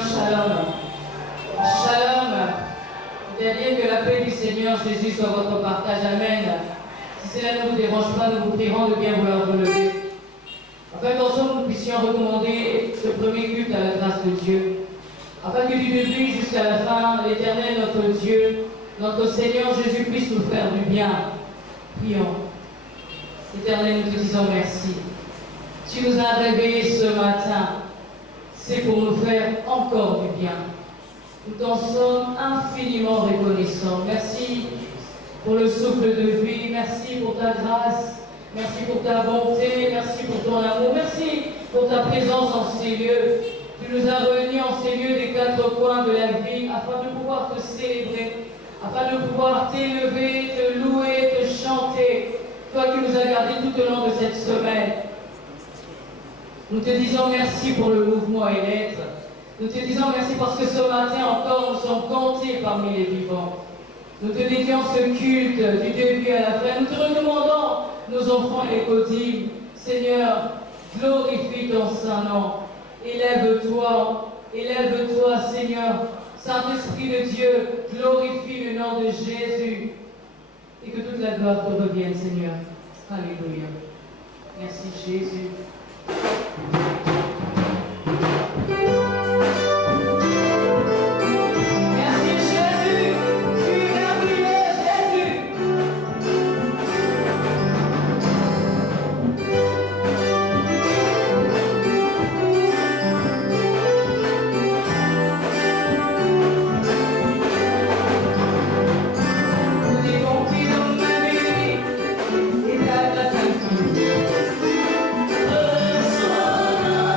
shalom. Shalom. C'est-à-dire que la paix du Seigneur Jésus soit votre partage. Amen. Si cela ne vous dérange pas, nous vous prierons de bien vouloir vous lever. Afin qu'ensemble nous puissions recommander ce premier culte à la grâce de Dieu. Afin que du début jusqu'à la fin, l'Éternel, notre Dieu, notre Seigneur Jésus puisse nous faire du bien. Prions. Éternel, nous te disons merci. Tu nous as réveillés ce matin. C'est pour nous faire encore du bien. Nous t'en sommes infiniment reconnaissants. Merci pour le souffle de vie. Merci pour ta grâce. Merci pour ta bonté. Merci pour ton amour. Merci pour ta présence en ces lieux. Tu nous as réunis en ces lieux des quatre coins de la vie afin de pouvoir te célébrer, afin de pouvoir t'élever, te louer, te chanter. Toi qui nous as gardés tout au long de cette semaine. Nous te disons merci pour le mouvement et l'être. Nous te disons merci parce que ce matin encore nous sommes comptés parmi les vivants. Nous te dédions ce culte du début à la fin. Nous te recommandons nos enfants écodimes. Seigneur, glorifie ton saint nom. Élève-toi, élève-toi Seigneur. Saint-Esprit de Dieu, glorifie le nom de Jésus. Et que toute la gloire te revienne Seigneur. Alléluia. Merci Jésus. Reçois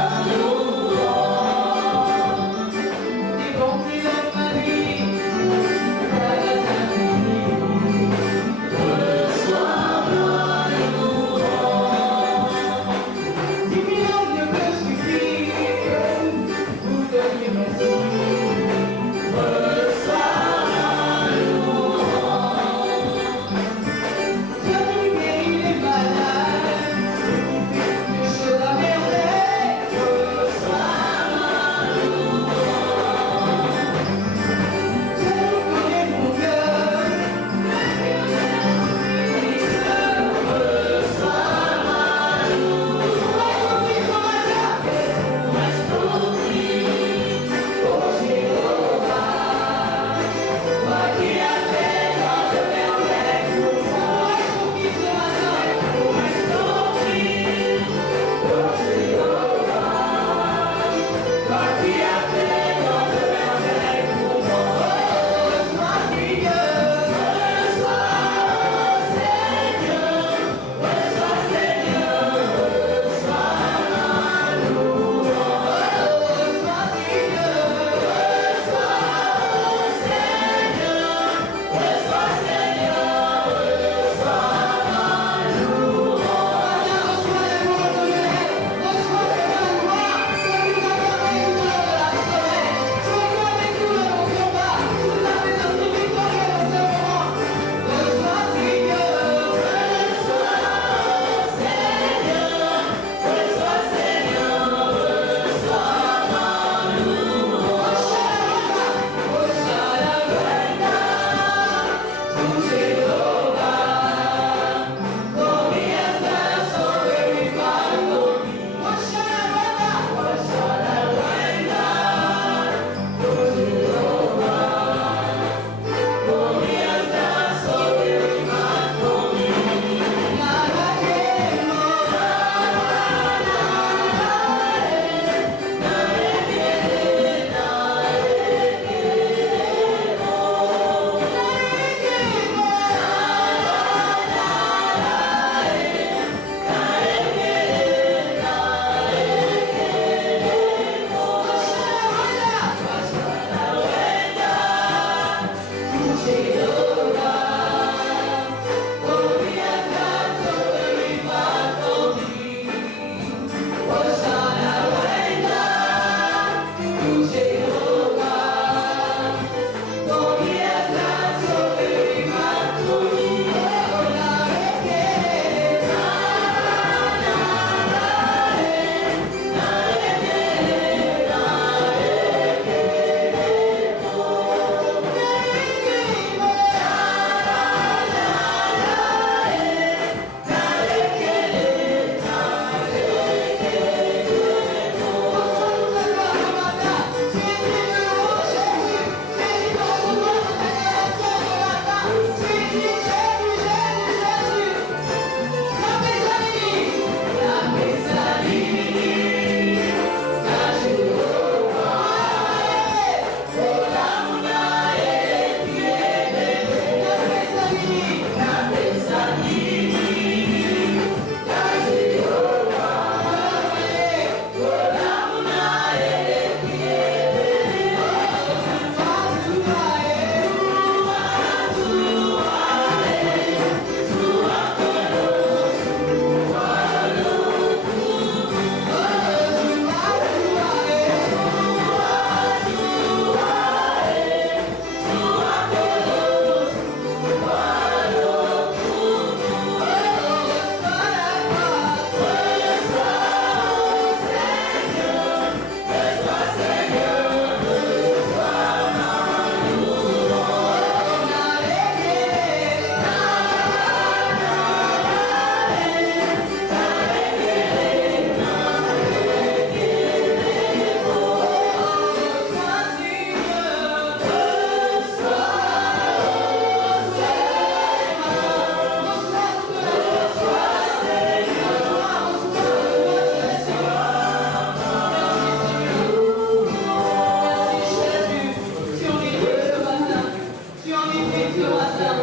ce matin.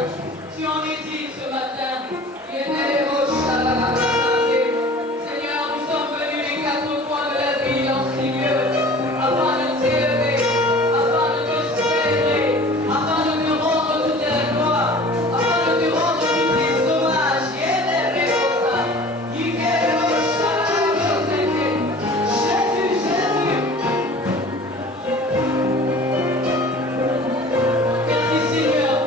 Tu en es digne ce matin. Seigneur, nous sommes venus les quatre coins de la ville en ces lieux, afin de t'élever, afin de te célébrer, afin de te rendre toute la gloire, afin de te rendre tous les hommages. Jésus, Jésus. Merci Seigneur.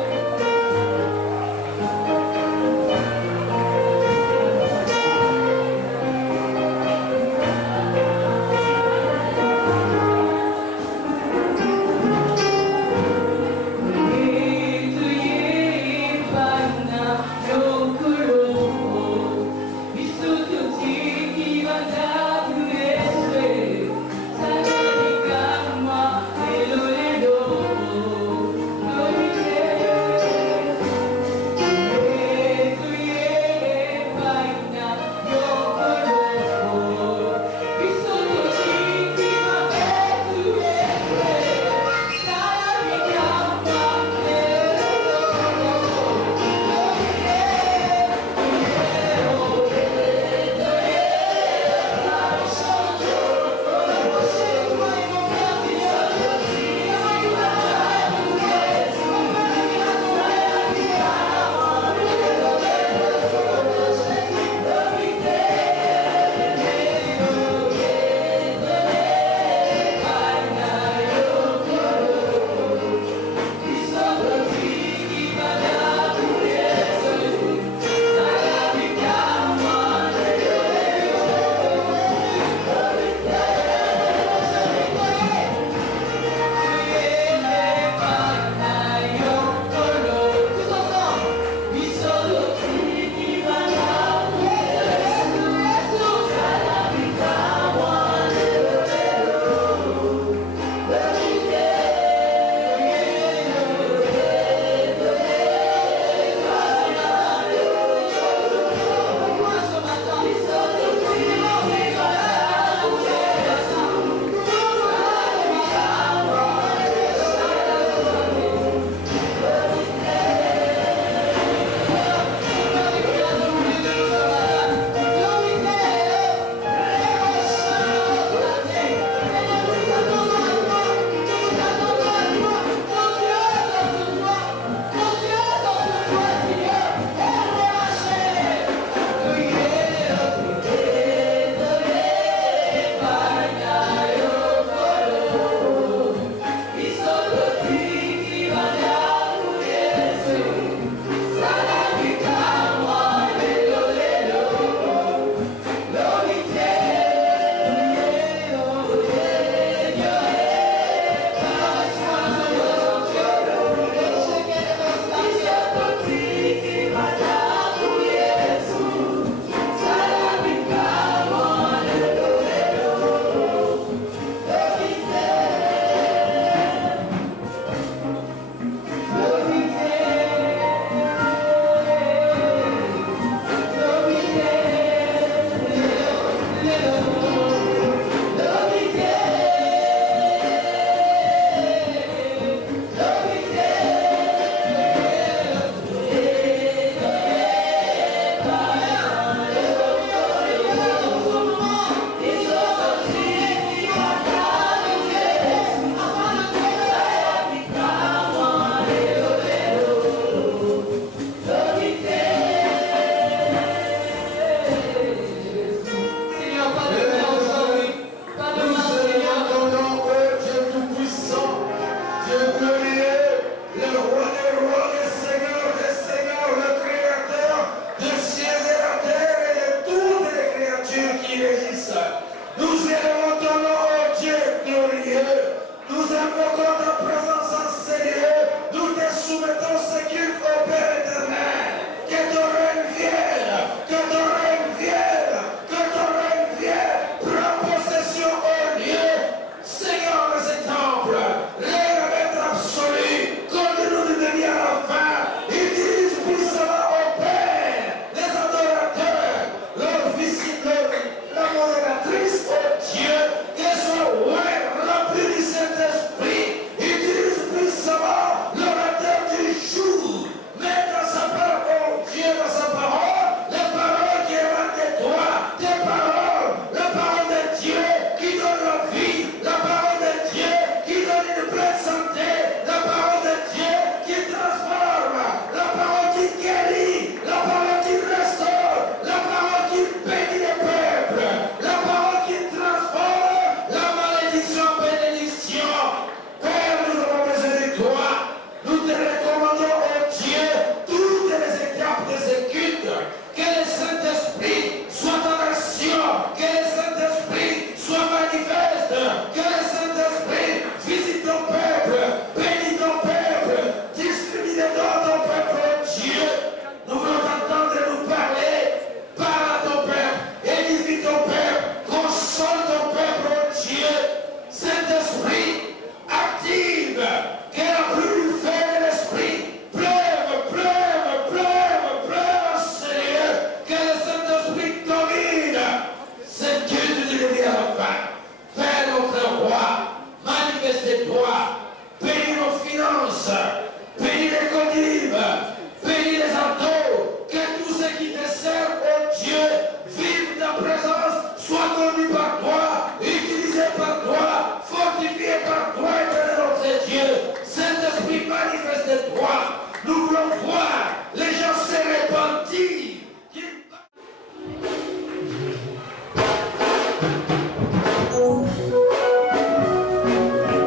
voir les gens se repentir.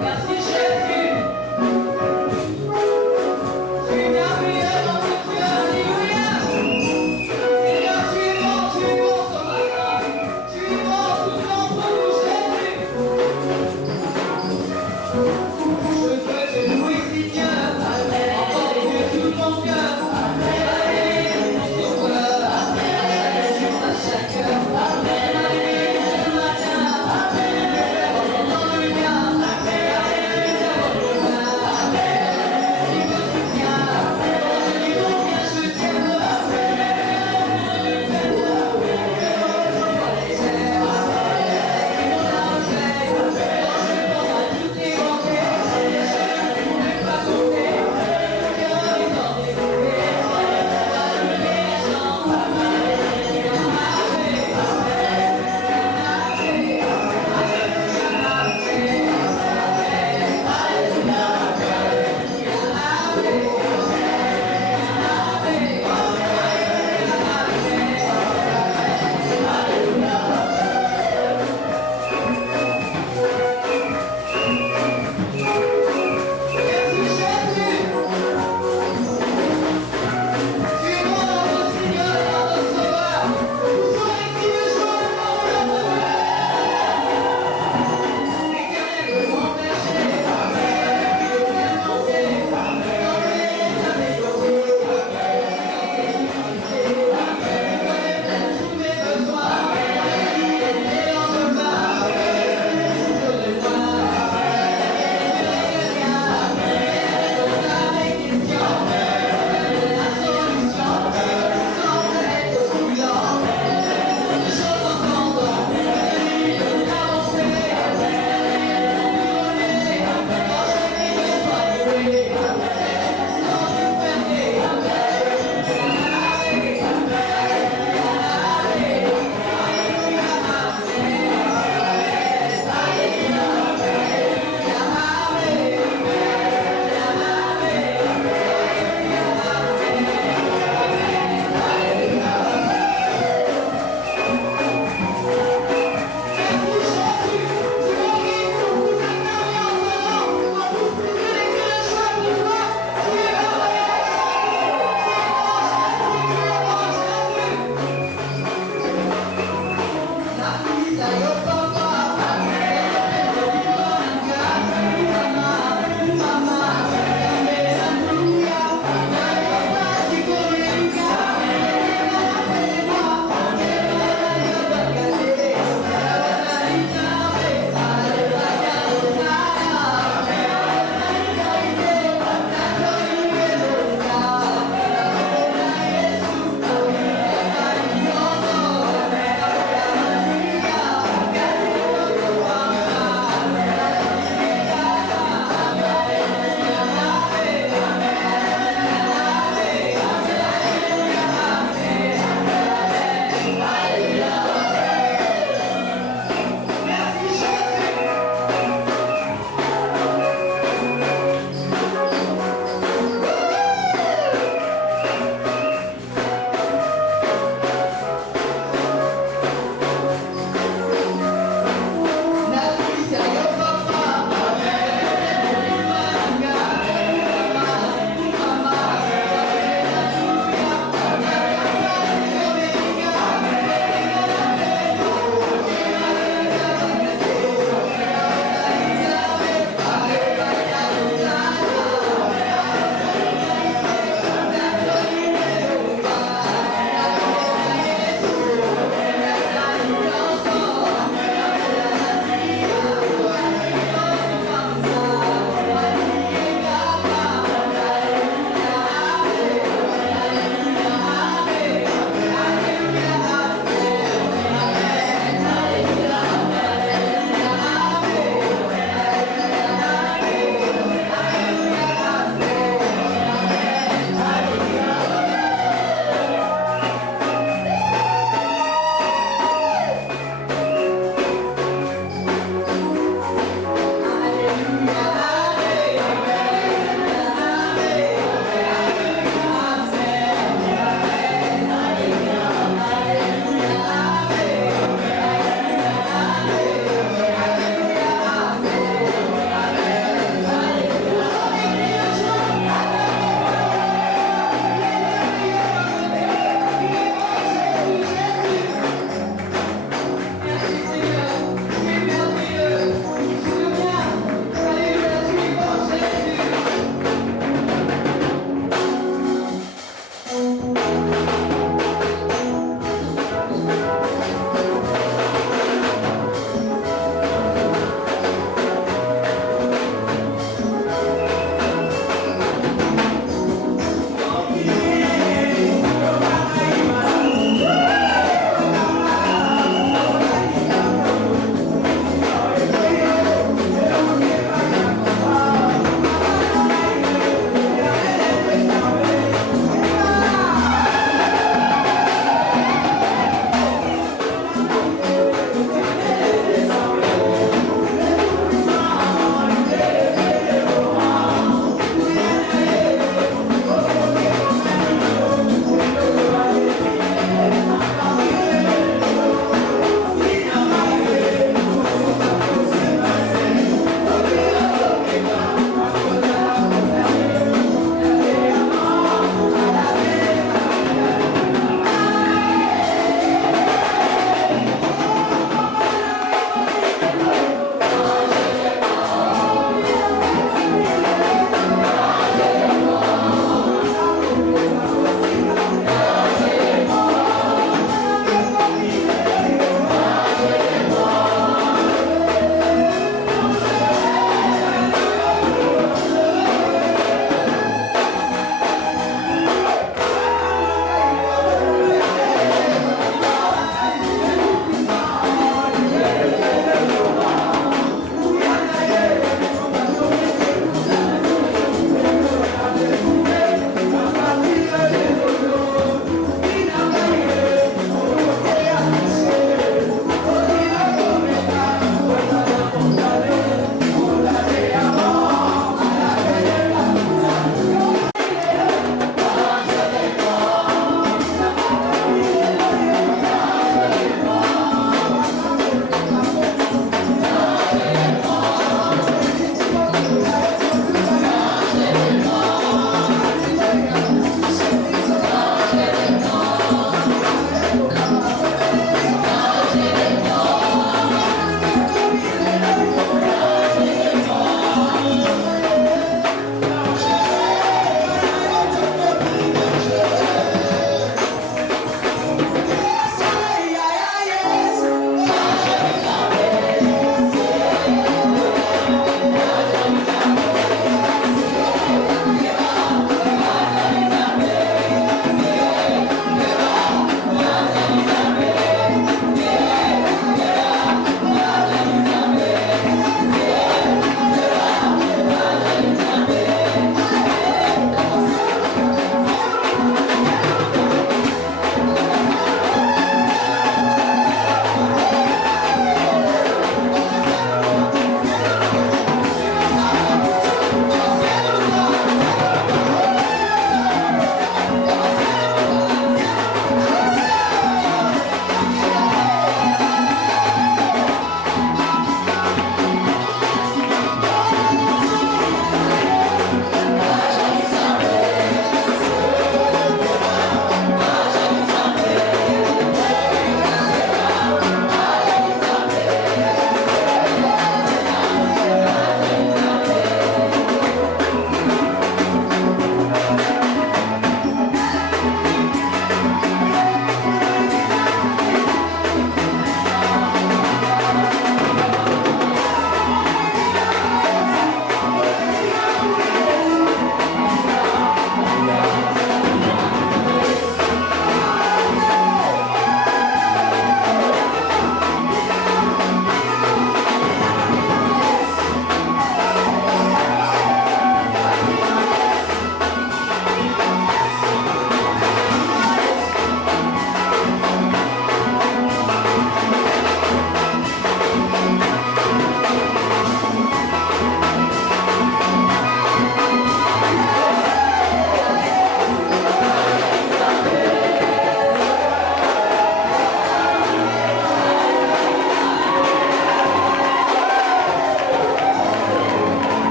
Merci Jésus. Tu es merveilleux dans ce Dieu. Alléluia. Seigneur, tu es bon ce matin. Tu es bon tout d'entre nous, Jésus. Je veux te louer, Seigneur, encore de tout mon cœur.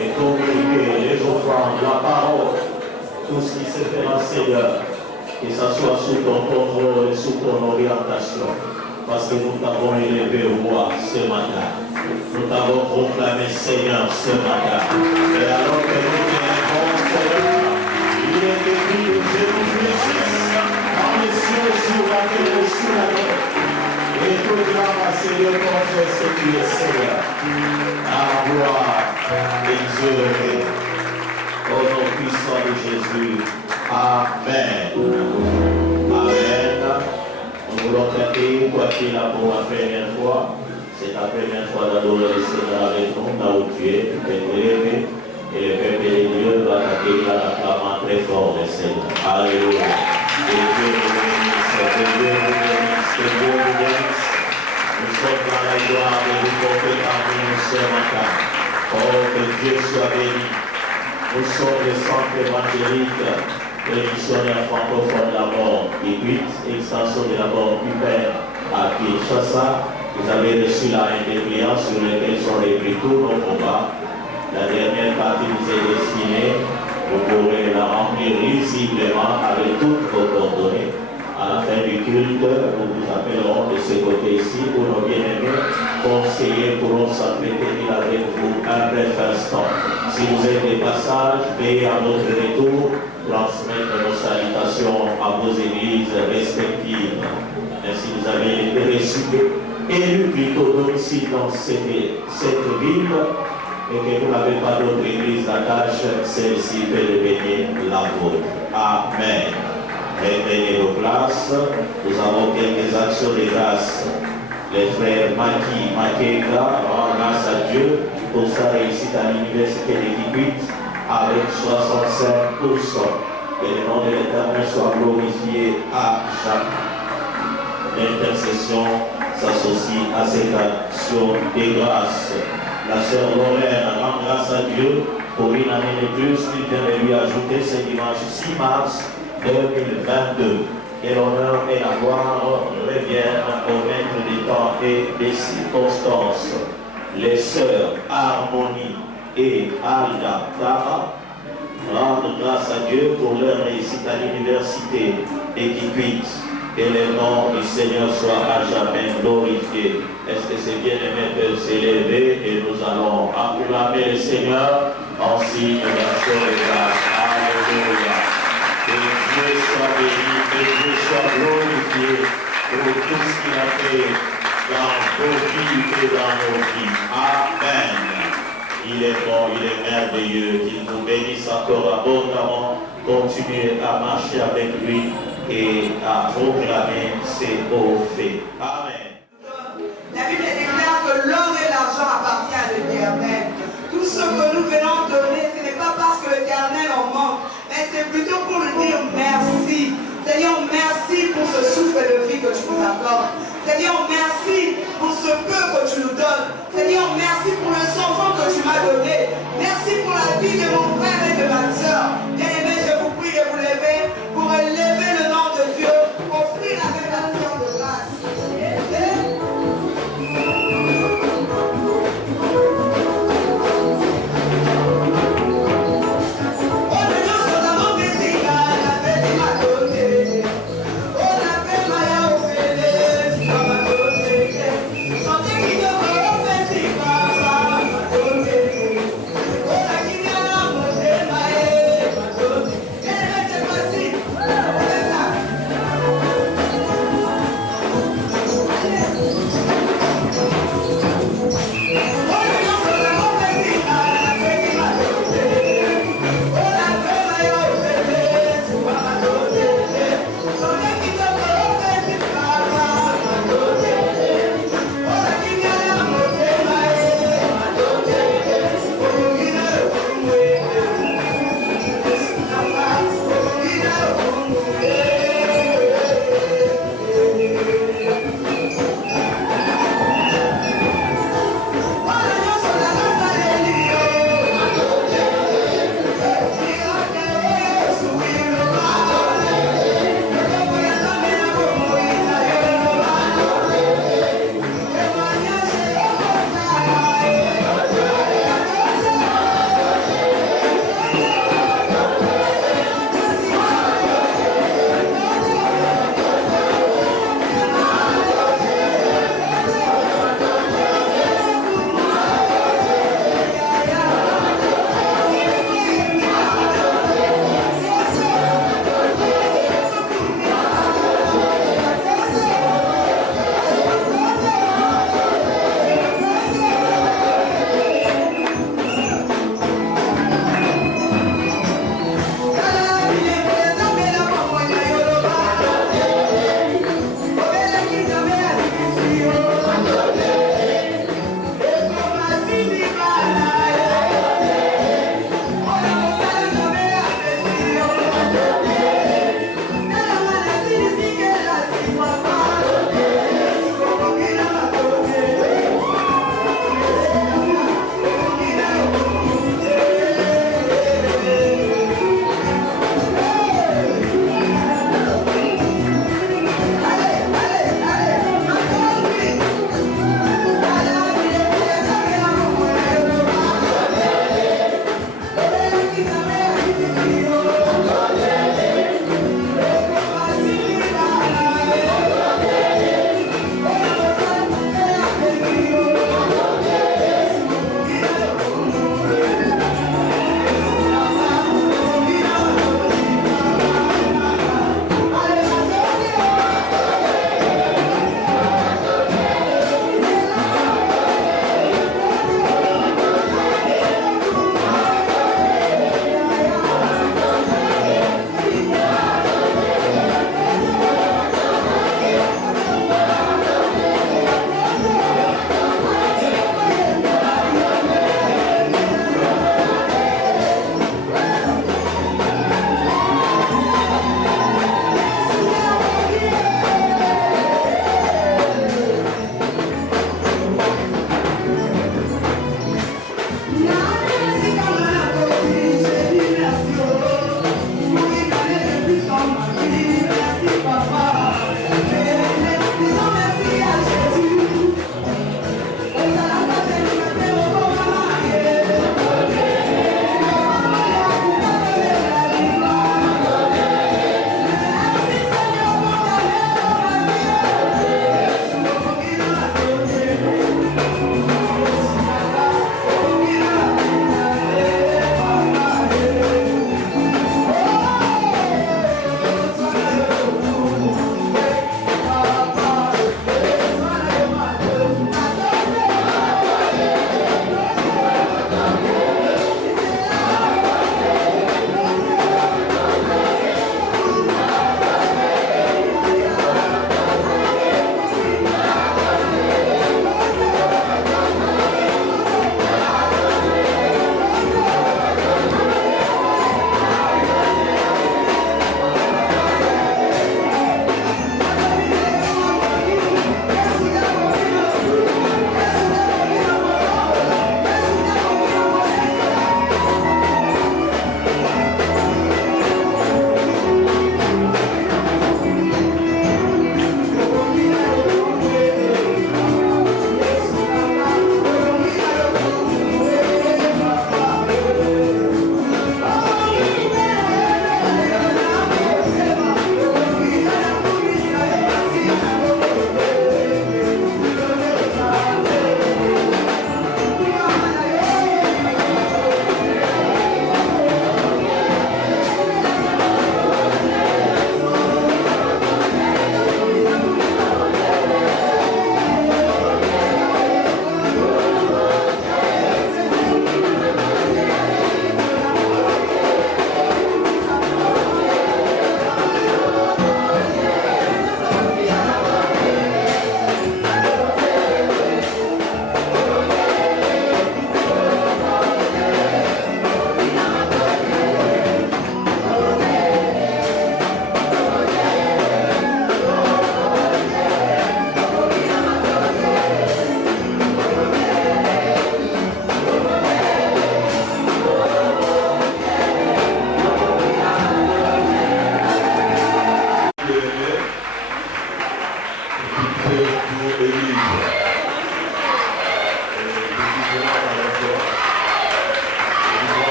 et communiquer les offrandes, la parole, tout ce qui se fait dans le Seigneur, que ça soit sous ton contrôle et sous ton orientation. Parce que nous t'avons élevé roi ce matin. Nous t'avons proclamé Seigneur ce matin. Et alors que nous t'élevons, Seigneur, il est écrit que je nous fléchisse dans les cieux, sur la terre et sous la terre. Et tout gloire à Seigneur, confesse que tu es Seigneur. À la gloire exaucée. Au nom puissant de Jésus. Amen. Amen. Nous voulons canter quoi qu'il a pour la première fois. C'est la première fois d'adorer le Seigneur avec nous, là où tu es, tu peux te lever. Et le peuple de Dieu va t'accueillir en acclamant très fort le Seigneur. Alléluia. Et Dieu nous bénisse, que Dieu nous bénisse, que Dieu nous bénisse. Nous sommes dans la gloire de vous porter parmi nous ce matin. Oh, que Dieu soit béni. Nous sommes le centre évangélique, le missionnaire francophone d'abord, et 8, extension de l'abord Cuper à Kinshasa. Vous avez reçu la haine des clients sur lesquels sont écrits tous nos combats. La dernière partie vous est destinée. Vous pourrez la remplir visiblement avec toutes vos coordonnées. À la fin du culte, nous vous appellerons de ce côté ici pour nos bien-aimés conseillers pourront s'entretenir avec vous un bref instant. Si vous êtes des passages, veillez à notre retour, transmettre nos salutations à vos églises respectives. Ainsi vous avez été reçus, élus plutôt domicile dans cette ville, et que vous n'avez pas d'autre église d'attache, celle-ci peut devenir la vôtre. Amen. Reprenez vos places. Nous avons quelques actions de grâce. Les frères Maki, Makeka rendent grâce à Dieu pour sa réussite à l'université de Kikwit avec 65%. Que le nom de l'Éternel soit glorifié à jamais. L'intercession s'associe à cette action de grâce. La sœur Lorraine rend grâce à Dieu pour une année de plus qu'il vient de lui ajouter ce dimanche 6 mars 2022. Et l'honneur et la gloire reviennent au maître des temps et des circonstances. Les sœurs Harmonie et Alda Tara rendent grâce à Dieu pour leur réussite à l'université et qui quitte. Que le nom du Seigneur soit à jamais glorifié. Est-ce que ces bien-aimés peuvent s'élever et nous allons acclamer le Seigneur en signe d'action de grâce. Alléluia. Que Dieu soit béni, que Dieu soit glorifié pour tout ce qu'il a fait dans vos vies et dans nos vies. Amen. Il est bon, il est merveilleux, qu'il nous bénisse encore abondamment. Continuez à marcher avec lui et à proclamer ses hauts faits. Amen. La Bible déclare que l'or et l'argent appartiennent à l'Éternel. Tout ce que nous venons donner, ce n'est pas parce que l'Éternel en manque, mais c'est plutôt pour lui dire merci. Seigneur, merci pour ce souffle de vie que tu nous accordes. Seigneur, merci pour ce peu que tu nous donnes. Seigneur, merci pour le sang que tu m'as donné. Merci pour la vie de mon frère et de ma soeur. Bien-aimé, je vous prie de vous lever pour élever le nom de Dieu, offrir la révélation de grâce. Oh,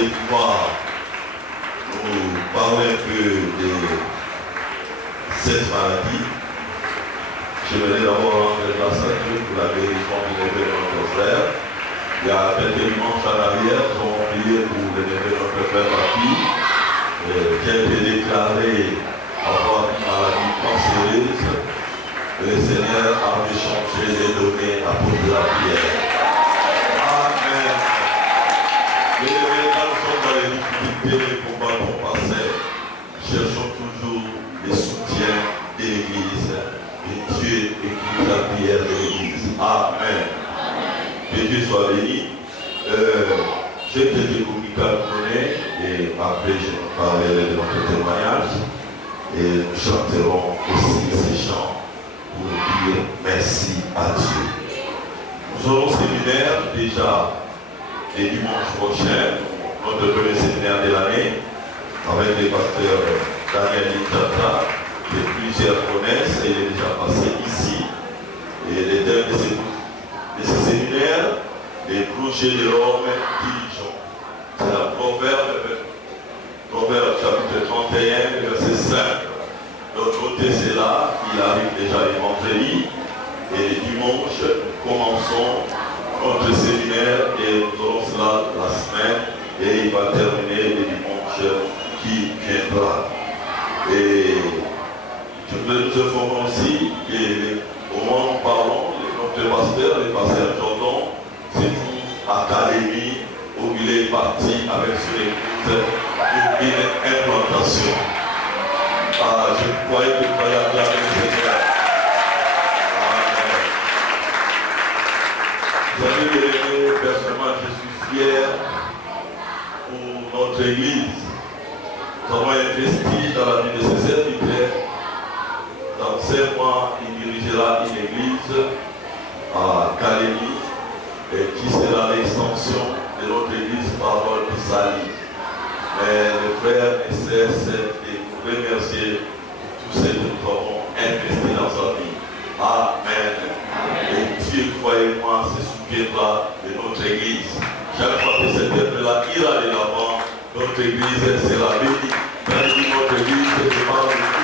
de pouvoir nous parler un peu de cette maladie, j'aimerais d'abord rendre grâce à Dieu pour la guérison du neveu de notre frère. Il y a quelques dimanches en arrière, nous avons prié pour le neveu de notre frère Papi, qui a été déclaré avoir une maladie cancéreuse. Le Seigneur a changé les données à cause de la prière. Amen. Les neveux, quand nous sommes dans les difficultés, les combats qu'on passait, cherchons toujours le soutien de l'Église. Et Dieu écoute la prière de l'Église. Amen. Que Dieu soit béni. Je te dis communiquer et après je parlerai de notre témoignage et nous chanterons aussi ces chants pour dire merci à Dieu. Nous aurons séminaire déjà le dimanche prochain, notre premier séminaire de l'année, avec le pasteur Daniel Litata, que plusieurs connaissent, et il est déjà passé ici. Et les thèmes de ce séminaire, les projets de l'homme dirigeant. C'est la Proverbe chapitre 31, verset 5. Notre côté c'est là, il arrive déjà les vendredis. Et le dimanche, nous commençons notre séminaire et nous aurons cela la semaine. Et il va terminer le dimanche qui viendra. Et je voudrais nous informer aussi qu'au moment où nous parlons, notre pasteur, le pasteur Jordan, c'est une académie où il est parti avec son écoute une implantation. Je croyais que vous allez acclamer le Seigneur. Amen. Vous avez aimé, personnellement, je suis fier pour notre Église. Nous avons investi dans la vie de ses serviteurs. Dans 5 mois, il dirigera une église à Calémie qui sera l'extension de notre église Parole du Salut. Mais le frère ne cesse de nous remercier pour tout ce que nous avons investi dans sa vie. Amen. Et Dieu, croyez-moi, se souviendra de notre église. Chaque fois que cet œuvre-là ira de l'avant, notre église sera bénie. Notre église sera bénie.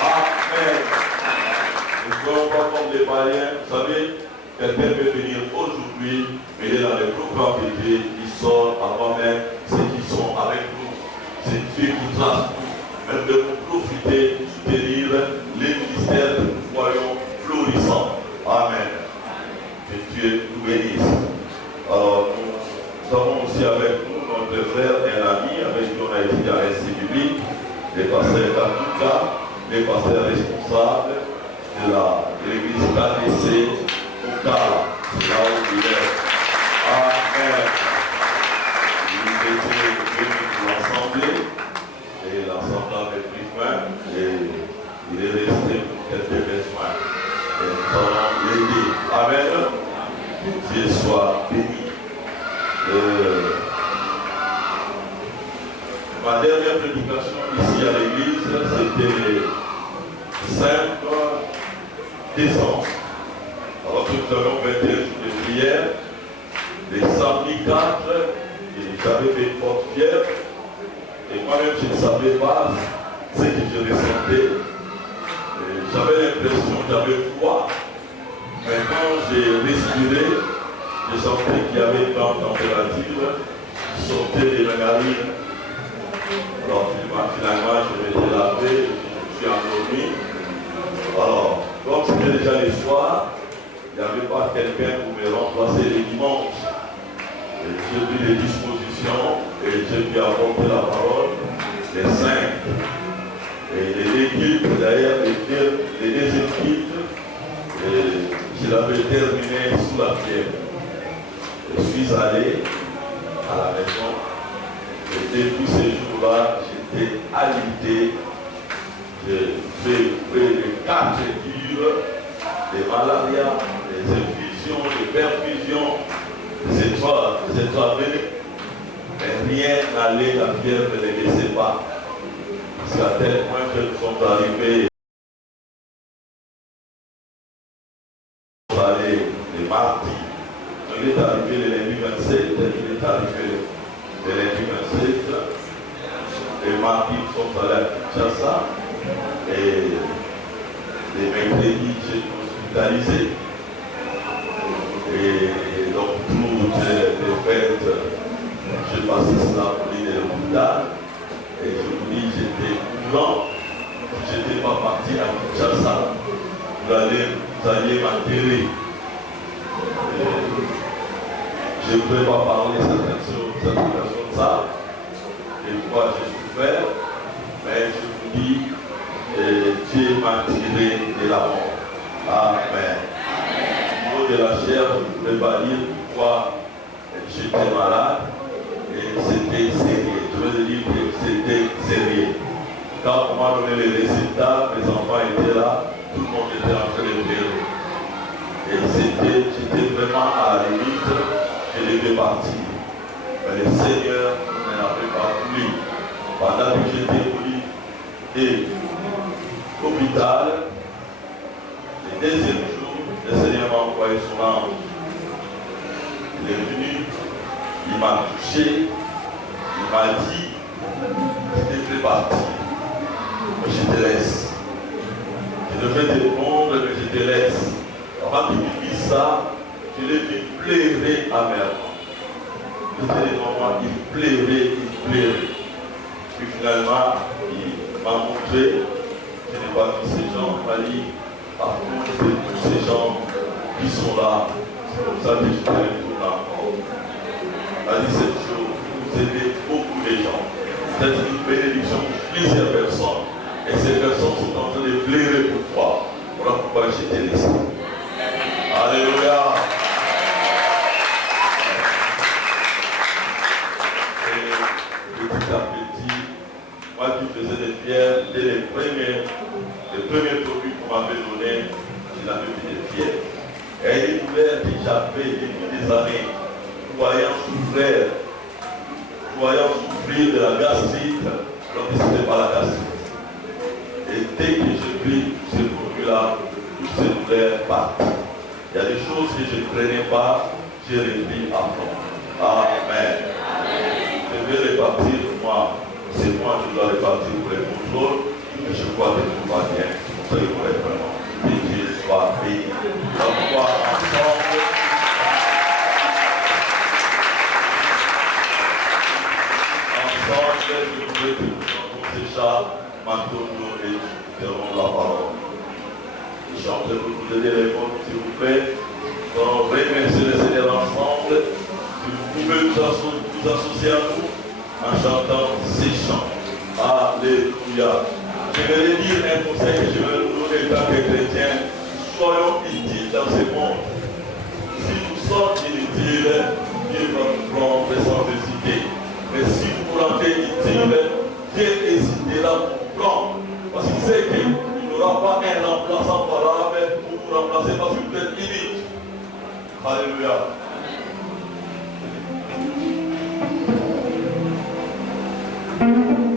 Amen. Nous ne sommes pas comme des païens. Vous savez, quelqu'un peut venir aujourd'hui, mais il est dans les plus grands péchés. Il sort avant même ceux qui sont avec nous. C'est Dieu qui trace nous. Même de nous profiter, de soutenir les ministères que nous voyons florissants. Amen. Que Dieu nous bénisse. Alors, nous avons aussi avec nous notre frère et un ami avec qui on a étudié à l'Institut biblique, le pasteur Katuka, le pasteur responsable de l'église KDC Okala. C'est là où il est. Amen. Il était venu pour l'Assemblée et l'Assemblée avait pris fin et il est resté pour quelques besoins. Et nous allons l'aider. Amen. Que Dieu soit béni. Ma dernière prédication ici à l'église, c'était le 5 décembre. Alors que nous avons 21 jours de prière, le samedi 4, j'avais fait une forte fièvre, et moi-même je ne savais pas ce que je ressentais. J'avais l'impression que j'avais froid. Maintenant j'ai respiré, je sentais qu'il y avait une grande température qui sortait de mes narines. Alors finalement je m'étais lavé, je suis endormi. Alors, comme c'était déjà le soir, il n'y avait pas quelqu'un pour me remplacer le dimanche. J'ai pris les dispositions et j'ai pu apporter la parole, les 5. Et l'équipe, d'ailleurs, les 2 équipes, je l'avais terminé sous la pierre. Je suis allé à la maison et depuis ces jours-là, j'étais alité. J'ai fait près de 4 cures, de malaria, des infusions, des perfusions, des étoiles, mais rien n'allait, la fièvre ne les laissait pas. Parce qu'à tel point que nous sommes arrivés, les mardis, il est arrivé le lundi 27, il est arrivé mardis, nous sommes allés à Kinshasa. Et les mercredis, j'ai été hospitalisé. Et donc, toutes les fêtes, j'ai passé cela pour l'île de l'hôpital. Et je vous dis, j'étais mourant. Si je n'étais pas parti à Kinshasa, vous alliez m'enterrer. Je ne peux pas parler certaines choses comme ça. Des fois, j'ai souffert. Mais je vous dis, Dieu m'a tiré de la mort. Amen. Au niveau de la chair, je ne peux pas dire pourquoi j'étais malade. Et c'était sérieux. Je veux dire que c'était sérieux. Quand on m'a donné les résultats, mes enfants étaient là, tout le monde était en train de pleurer. Et j'étais vraiment à la limite, je devais partir. Mais le Seigneur ne l'avait pas voulu. Pendant que j'étais au lit et l'hôpital, le deuxième jour, le Seigneur m'a envoyé son ange. Il est venu, il m'a touché, il m'a dit, je devrais partir. Je te laisse. Je devais te répondre, mais je te laisse. Avant qu'il me dise ça, je l'ai vu pleurer amèrement. C'était le moment, il pleurait. Puis finalement, il m'a montré, je n'ai pas vu ces gens, il m'a dit, partout, c'est tous ces gens qui sont là. C'est comme ça que je te retourne encore. Il m'a dit cette chose, vous aidez beaucoup de gens. C'est une bénédiction pour plusieurs personnes. Et ces personnes sont en train de pleurer pour toi. Voilà pourquoi je t'ai laissé. Alléluia. Et petit à petit, moi qui faisais des pierres, dès les premiers produits qu'on m'avait donnés, je n'avais plus de pierres. Et les douleurs que j'avais depuis des années, voyant souffrir de la gastrite, alors que ce n'était pas la gastrite. Et dès que j'ai pris ce produit-là, toutes ces douleurs partent. Il y a des choses que je ne prenais pas, j'ai repris à fond. Amen. Je vais répartir moi. C'est moi qui dois répartir pour les contrôles. Mais je crois que tout va bien. Vous allez vraiment. Que Dieu soit béni. On va ensemble. Ensemble, je voudrais que nous chantons ces chants. Maintenant, et nous verrons la parole. Chantez-vous, vous aider les mots, s'il vous plaît. On remercie le Seigneur ensemble. Vous pouvez vous associer à nous en chantant ces chants. Alléluia. Je vais dire un conseil que je vais nous donner en tant que chrétiens. Soyons utiles dans ce monde. Si nous sommes inutiles, Dieu va nous prendre sans hésiter. Mais si vous vous rendez utiles, Dieu hésitera pour vous prendre. Parce qu'il sait qu'il n'aura pas un remplaçant valable pour vous remplacer parce que vous êtes unique. Alléluia. Alléluia.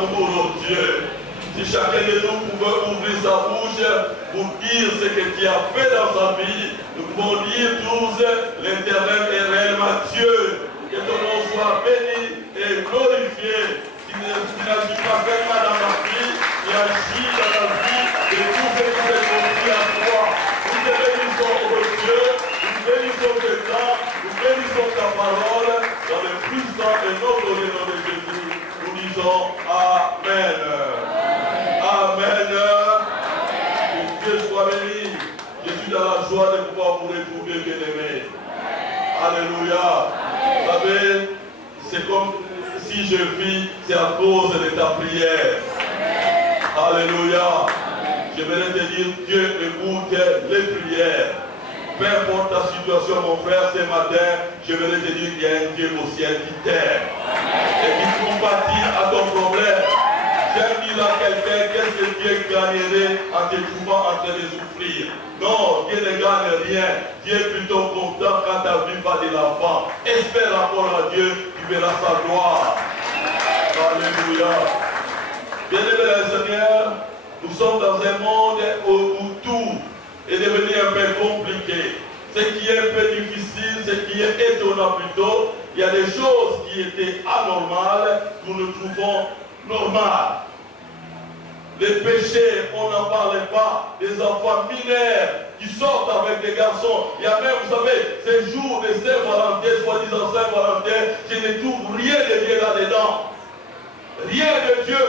amour, oh Dieu. Si chacun de nous pouvait ouvrir sa bouche pour dire ce que tu as fait dans sa vie, nous pouvons dire tous, l'Éternel est réellement Dieu. Que ton nom soit béni et glorifié. Tu n'agis pas vraiment dans ma vie, tu agis dans la vie de tous ceux qui s'est confié à toi. Nous te bénissons, oh Dieu, nous bénissons tes temps, nous bénissons ta parole, dans le puissant et noble nom de Jésus. Nous disons Amen. Amen. Que Dieu soit béni. Je suis dans la joie de pouvoir vous retrouver, bien-aimés. Alléluia. Vous savez, c'est comme si je vis, c'est à cause de ta prière. Alléluia. Je voudrais te dire, Dieu écoute les prières. Peu importe ta situation, mon frère, ce matin, je voudrais te dire qu'il y a un Dieu au ciel qui t'aime et qui compatit à ton problème. J'aime dire à quelqu'un, qu'est-ce que Dieu gagnerait en te trouvant en train de souffrir? Non, Dieu ne gagne rien. Dieu est plutôt content quand ta vie va de l'avant. Espère encore à Dieu, tu verras sa gloire. Alléluia. Bien-aimés les Seigneurs, nous sommes dans un monde où tout est devenu un peu compliqué. Ce qui est un peu difficile, ce qui est étonnant plutôt, il y a des choses qui étaient anormales, nous nous trouvons normales. Les péchés, on n'en parlait pas. Des enfants mineurs qui sortent avec des garçons. Il y a même, vous savez, ces jours de Saint-Valentin, soi-disant Saint-Valentin, je ne trouve rien de Dieu là-dedans. Rien de Dieu.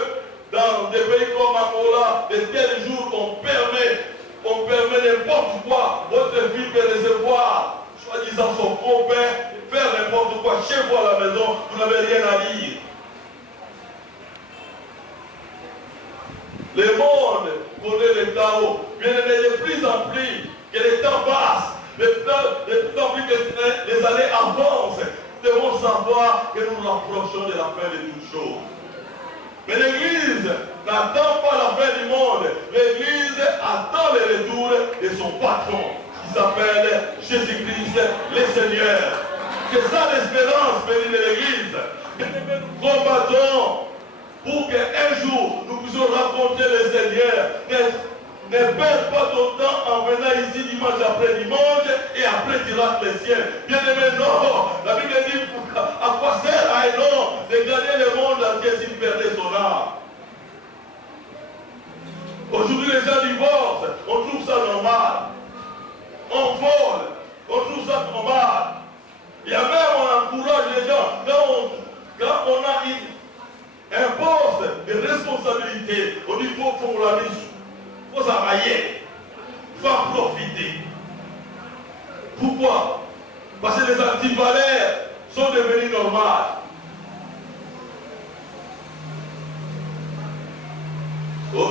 Dans des pays comme Angola, de tels jours qu'on permet n'importe quoi. Votre fille peut recevoir, soi-disant son copain, faire n'importe quoi chez vous à la maison, vous n'avez rien à dire. Le monde connaît le chaos. Bien aimé, de plus en plus que le temps passe, de plus en plus que les années avancent, nous devons savoir que nous nous rapprochons de la fin de toutes choses. Mais l'Église n'attend pas la fin du monde. L'Église attend le retour de son patron, qui s'appelle Jésus-Christ, le Seigneur. C'est ça l'espérance bénie de l'Église. Nous combattons pour qu'un jour nous puissions rencontrer le Seigneur. Ne perds pas ton temps en venant ici dimanche après dimanche et après tu rates le ciel. Bien aimé, non. La Bible dit à quoi sert à un homme de gagner le monde entier s'il perdait son âme. Aujourd'hui les gens divorcent, on trouve ça normal. On vole, on trouve ça normal. Il y a même, on encourage les gens, quand on a un poste de responsabilité, on dit qu'il faut la mise. Il faut travailler, il faut en profiter. Pourquoi? Parce que les antivaleurs sont devenus normales. Oh,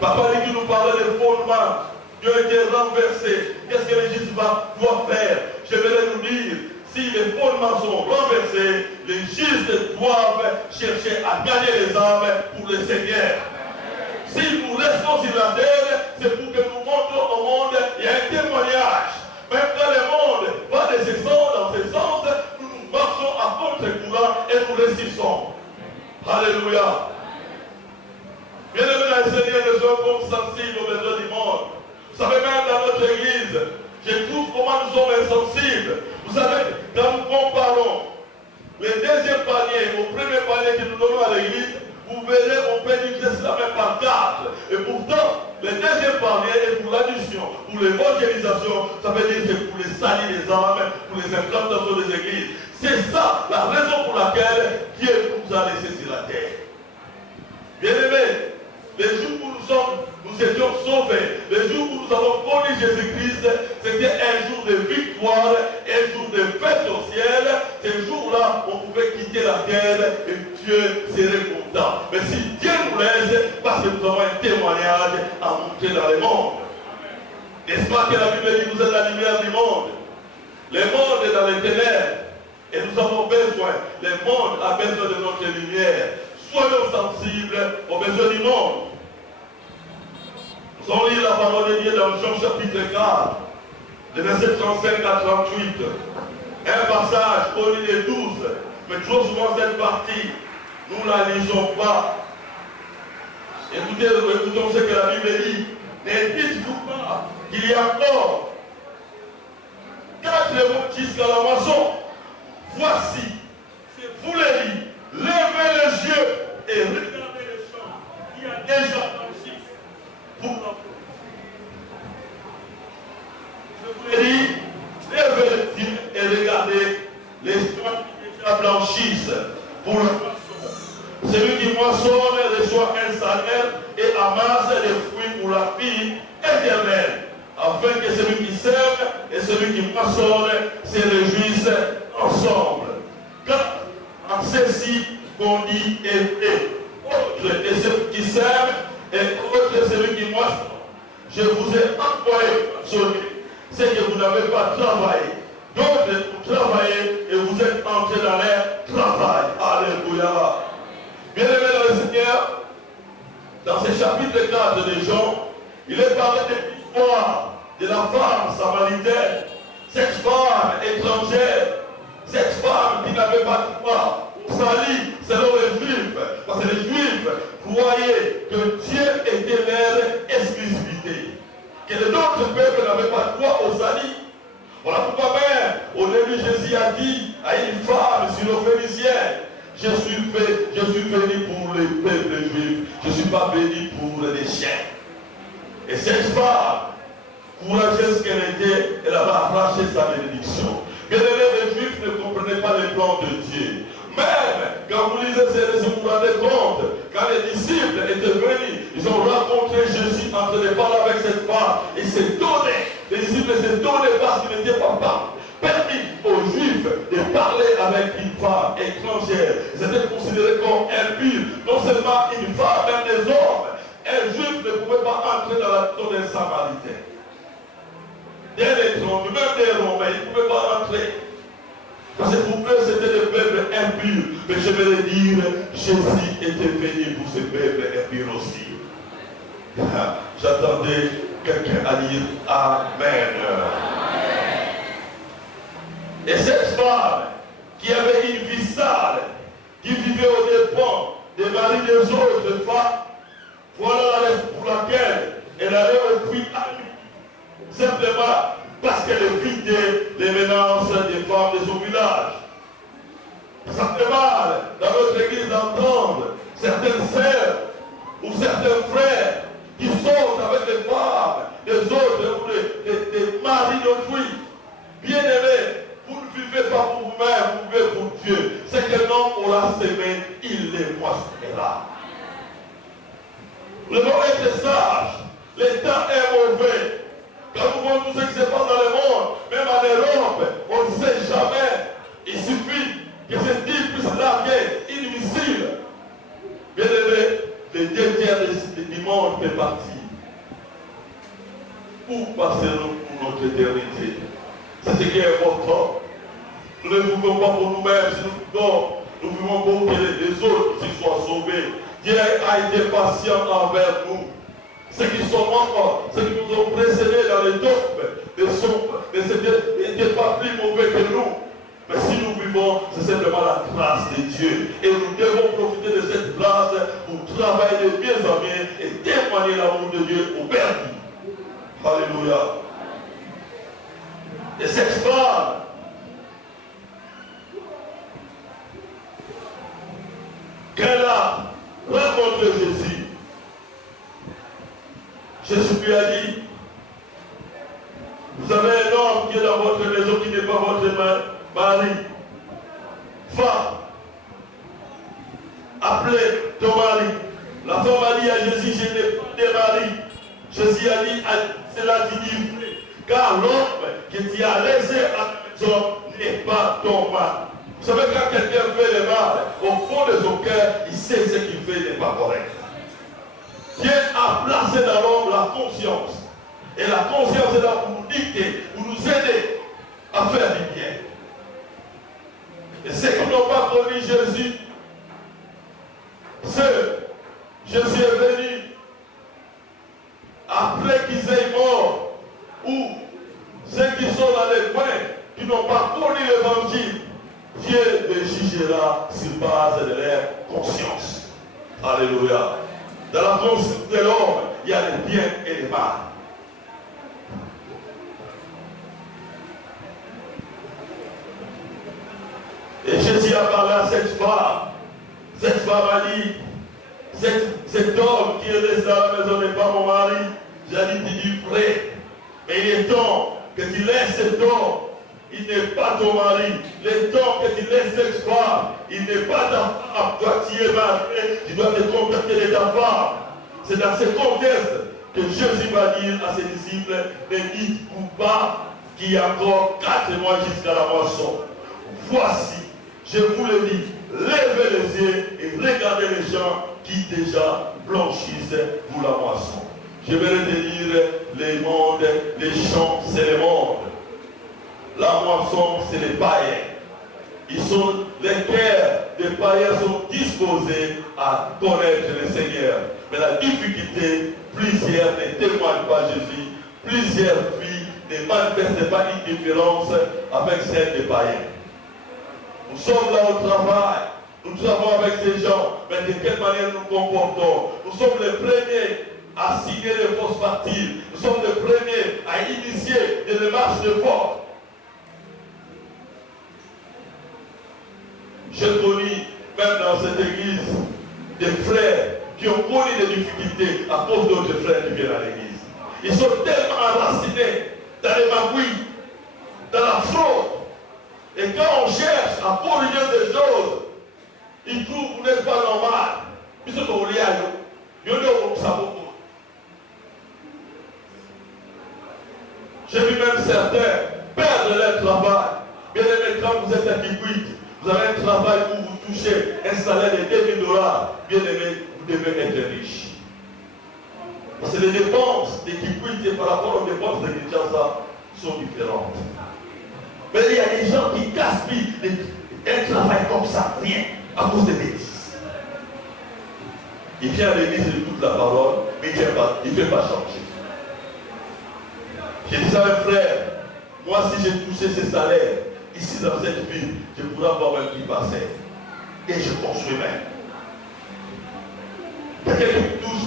Papa dit qu'il nous parlait de fondements. Dieu a été renversé. Qu'est-ce que le juste doit faire? Je vais nous dire, si les fondements sont renversés, les justes doivent chercher à gagner les âmes pour le Seigneur. Si nous restons sur la terre, c'est pour que nous montrons au monde, il y a un témoignage. Même quand le monde va de ce sens dans ce sens, nous marchons à contre-courant et nous résistons. Alléluia. Bien-aimés, les Seigneurs, nous sommes comme sensibles aux besoins du monde. Vous savez, même dans notre église, je trouve comment nous sommes insensibles. Vous savez, quand nous comparons le deuxième panier au premier panier que nous donnons à l'église, vous verrez, on peut diviser cela même par 4. Et pourtant, le deuxième panier est pour l'addition, pour l'évangélisation, ça veut dire que c'est pour les salir des âmes, pour les implantations des églises. C'est ça la raison pour laquelle Dieu nous a laissés sur la terre. Bien aimés, les jours où nous étions sauvés, les jours où nous avons connu Jésus-Christ, c'était un jour de victoire, un jour de fête au ciel. Ces jours-là, on pouvait quitter la terre et Dieu serait content. Mais si Dieu nous laisse, parce que nous avons un témoignage à montrer dans le monde. N'est-ce pas que la Bible dit que vous êtes la lumière du monde? Le monde est dans les ténèbres et nous avons besoin, le monde a besoin de notre lumière. Soyons sensibles aux besoins du monde. Nous allons lire la parole de Dieu dans Jean chapitre 4, les versets 35 à 38. Un passage connu de tous, mais trop souvent cette partie, nous ne la lisons pas. Écoutons ce que la Bible dit. Ne dites-vous pas qu'il y a encore 4 mois jusqu'à la moisson. Voici, c'est vous les lits. Levez les yeux et regardez les champs qui a déjà blanchi pour l'emploi. Je vous l'ai dit, levez les yeux et regardez les champs qui déjà blanchissent pour la moisson. Celui qui moissonne reçoit un salaire et amasse des fruits pour la vie éternelle, afin que celui qui sème et celui qui moissonne se réjouissent ensemble. Car en ceci qu'on dit est vrai. Autre est celui qui sème et autre est celui qui moissonne. Je vous ai envoyé moissonner ce que vous n'avez pas travaillé. D'autres vous travaillez et vous êtes entrés dans leur travail. Alléluia. Bien-aimés dans le Seigneur, dans ce chapitre 4 de Jean, il est parlé de l'histoire de la femme samaritaine, cette femme étrangère, cette femme qui n'avait pas de foi, salie selon les Juifs, parce que les Juifs croyaient que Dieu était leur exclusivité, que les autres peuples n'avaient pas de foi au salut. Voilà pourquoi même, au début, Jésus a dit à une femme syrophénicienne, je suis venu pour les peuples juifs, je ne suis pas venu pour les chiens. Et cette femme, courageuse qu'elle était, elle avait arraché sa bénédiction. Bien les Juifs ne comprenaient pas les plans de Dieu. Même quand vous lisez ces récits, vous vous rendez compte, quand les disciples étaient venus, ils ont rencontré Jésus en train de parler avec cette femme. Et s'est donné, les disciples s'est donné parce qu'ils n'étaient pas permis aux Juifs de parler avec une femme étrangère. C'était considéré comme impur. Non seulement une femme, même des hommes. Un Juif ne pouvait pas entrer dans la maison des Samaritains. Des étrangers, même des Romains, ils ne pouvaient pas entrer. Parce que pour eux, c'était des peuples impurs. Mais je vais dire, Jésus était venu pour ces peuples impurs aussi. J'attendais quelqu'un à dire Amen. Et cette femme qui avait une vie sale, qui vivait au dépens des maris des autres femmes, voilà la raison pour laquelle elle allait au puits à lui. Simplement parce qu'elle évitait les menaces des femmes de son village. Ça fait mal dans notre église d'entendre certaines sœurs ou certains frères qui sortent avec les femmes des autres ou des maris d'autrui. Bien-aimés, vous ne vivez pas pour vous-même, vous vivez pour Dieu. C'est que l'homme aura semé, il les moissonnera. Nous devons être sages. Le temps est mauvais. Quand nous voyons tout ce qui se passe dans le monde, même en Europe, on ne sait jamais. Il suffit que ce type puisse larguer une missile. Bien aimé, les 2 tiers du monde peut partir. Où passerons pour notre éternité? C'est ce qui est important. Nous ne vivons pas pour nous-mêmes, si nous vivons, nous vivons pour que les autres aussi soient sauvés. Dieu a été patient envers nous. Ceux qui sont morts, ceux qui nous ont précédés dans les tombes, n'étaient pas plus mauvais que nous. Mais si nous vivons, c'est simplement la grâce de Dieu. Et nous devons profiter de cette grâce pour travailler de mieux en mieux et témoigner l'amour de Dieu au perdu. Alléluia. Et cette femme, qu'elle a rencontré Jésus, Jésus lui a dit, vous avez un homme qui est dans votre maison qui n'est pas votre mari. Femme, appelez ton mari. La femme a dit à Jésus, je n'ai pas de mari. Jésus a dit, cela dit vrai. Car l'homme qui t'y a laissé à la maison n'est pas ton mari. Vous savez, quand quelqu'un fait le mal, au fond de son cœur, il sait ce qu'il fait n'est pas correct. Dieu a placé dans l'homme la conscience. Et la conscience est là pour nous dicter, pour nous aider à faire du bien. Et ceux qui n'ont pas connu Jésus, Jésus est venu après qu'ils aient mort, ou ceux qui sont dans les coins, qui n'ont pas connu l'évangile, Dieu les jugera sur base de leur conscience. Alléluia. Dans la conscience de l'homme, il y a le bien et le mal. Et Jésus a parlé à cette femme. Cette femme a dit, cet homme qui est resté dans la maison n'est pas mon mari. J'ai dit, tu dis vrai. Mais il est temps que tu laisses cet homme. Il n'est pas ton mari. Il est temps que tu laisses cette femme. Il n'est pas ta femme. Toi, tu es marié. Tu dois te contacter de ta femme. C'est dans ce contexte que Jésus va dire à ses disciples, ne dites-vous pas qu'il y a encore 4 mois jusqu'à la moisson. Voici, je vous le dis, levez les yeux et regardez les gens qui déjà blanchissent pour la moisson. Je vais retenir les mondes, les champs, c'est le monde. La moisson, c'est les païens. Les cœurs des païens sont disposés à connaître le Seigneur. Mais la difficulté, plusieurs ne témoignent pas Jésus. Plusieurs filles ne manifestent pas une différence avec celle des païens. Nous sommes là au travail. Nous travaillons avec ces gens. Mais de quelle manière nous comportons? Nous sommes les premiers à signer les fausses parties. Nous sommes les premiers à initier des démarches de force. J'ai connu, même dans cette église, des frères qui ont connu des difficultés à cause d'autres frères qui viennent à l'église. Ils sont tellement enracinés dans les magouilles, dans la fraude. Et quand on cherche à corriger des choses, ils trouvent que vous n'êtes pas normal. J'ai vu même certains perdre leur travail. Bien aimé, quand vous êtes à Kikwit, vous avez un travail où vous touchez un salaire de $2000. Bien aimé, vous devez être riche. Parce que les dépenses de Kikwit par rapport aux dépenses de Kinshasa sont différentes. Mais il y a des gens qui gaspillent un travail comme ça, rien, à cause des bêtises. Il vient à l'église de toute la parole, mais il ne fait pas changer. J'ai dit à un frère, moi si j'ai touché ces salaires, ici dans cette ville, je pourrais avoir un petit bassin. Et je construis même. Quelqu'un qui touche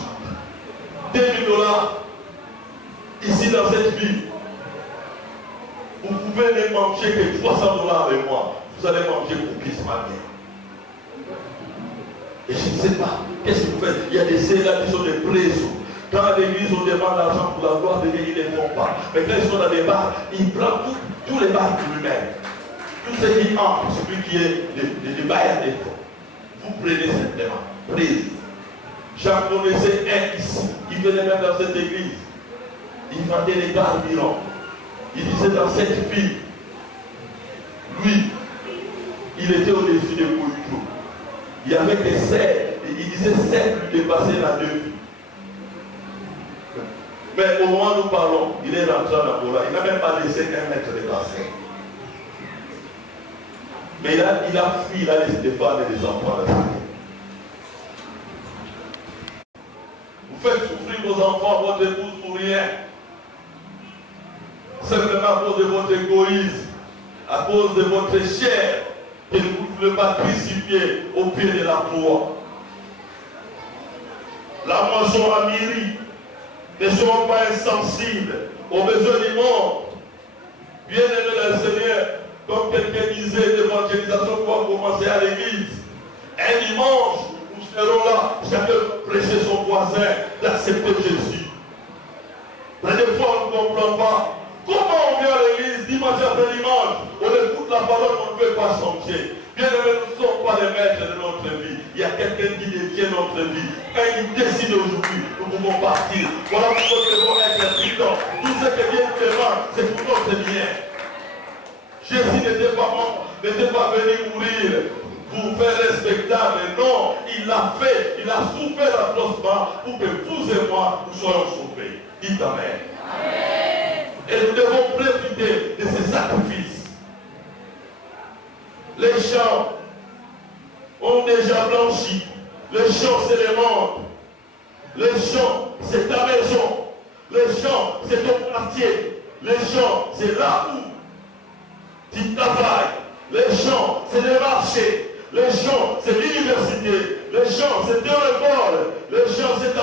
$2000 ici dans cette ville, vous pouvez ne manger que $300 avec moi. Vous allez manger pour qui ce matin. Et je ne sais pas, qu'est-ce que vous faites? Il y a des célas qui sont des présos. Quand à l'église on demande l'argent pour la gloire de Dieu, ils ne le font pas. Mais quand ils sont dans des bars, ils prennent tous les bars pour lui-même. Tout ce qui entre, celui qui est le bailleur des fonds. Vous prenez cette demande, prise. J'en connaissais un ici, qui venait même dans cette église. Il vendait des carburants. Il disait dans cette ville, lui, il était au-dessus de Kouitou. Il y avait des serres, et il disait serres lui dépassaient la 2 vies. Mais au moment où nous parlons, il est rentré en Angola, il n'a même pas laissé 1 mètre de bassin. Mais il a fui, il a laissé des femmes et des enfants à la terre. Vous faites souffrir vos enfants, votre épouse pour rien. Simplement à cause de votre égoïsme, à cause de votre chair, que vous ne pouvez pas crucifier au pied de la croix. La moisson a mûri. Ne soyons pas insensibles aux besoins du monde. Bien aimé le Seigneur, comme quelqu'un disait, l'évangélisation doit commencer à l'église. Un dimanche, nous serons là, chacun prêcher son voisin, d'accepter Jésus. Mais des fois, on ne comprend pas. Comment on vient à l'église dimanche après dimanche, on écoute la parole, on ne veut pas changer. Bien aimé, nous ne sommes pas les maîtres de notre vie. Il y a quelqu'un qui détient notre vie. Quand il décide aujourd'hui, nous pouvons partir. Voilà pourquoi nous devons être prudents. Tout ce que Dieu demande, c'est pour notre bien. Jésus n'était pas venu mourir pour faire respectable. Non, il l'a fait. Il a souffert atrocement pour que vous et moi, nous soyons sauvés. Dites Amen. Amen. Et nous devons profiter de ces sacrifices. Les champs ont déjà blanchi. Les champs, c'est le monde. Les champs, c'est ta maison. Les champs, c'est ton quartier. Les champs, c'est là où tu travailles. Les champs, c'est les marchés. Les champs, c'est l'université. Les champs, c'est ton école. Les champs, c'est ta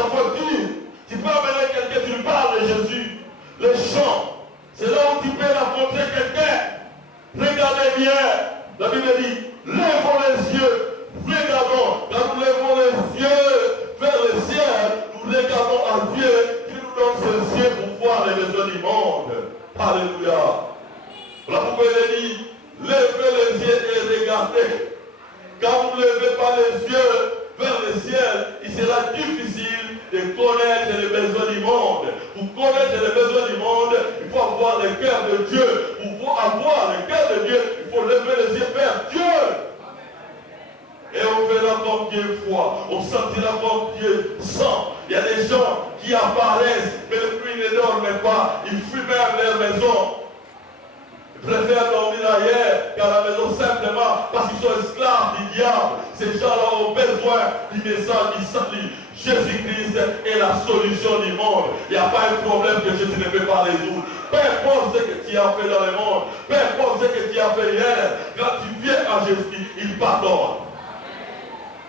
à Dieu qui nous donne ses yeux pour voir les besoins du monde. Alléluia. Voilà pourquoi il est dit, levez les yeux et regardez. Quand vous ne levez pas les yeux vers le ciel, il sera difficile de connaître les besoins du monde. Pour connaître les besoins du monde, il faut avoir le cœur de Dieu. Pour avoir le cœur de Dieu, il faut lever les yeux vers Dieu. Et on verra comme Dieu voit, on sentira comme Dieu sent. Il y a des gens qui apparaissent, mais le pluie ne dorment pas, ils fuient même leur maison. Ils préfèrent dormir ailleurs qu'à la maison simplement parce qu'ils sont esclaves du diable. Ces gens-là ont besoin du message du salut. Jésus-Christ est la solution du monde. Il n'y a pas un problème que Jésus ne peut pas résoudre. Peu importe ce que tu as fait dans le monde, peu importe ce que tu as fait hier, quand tu viens à Jésus, il pardonne.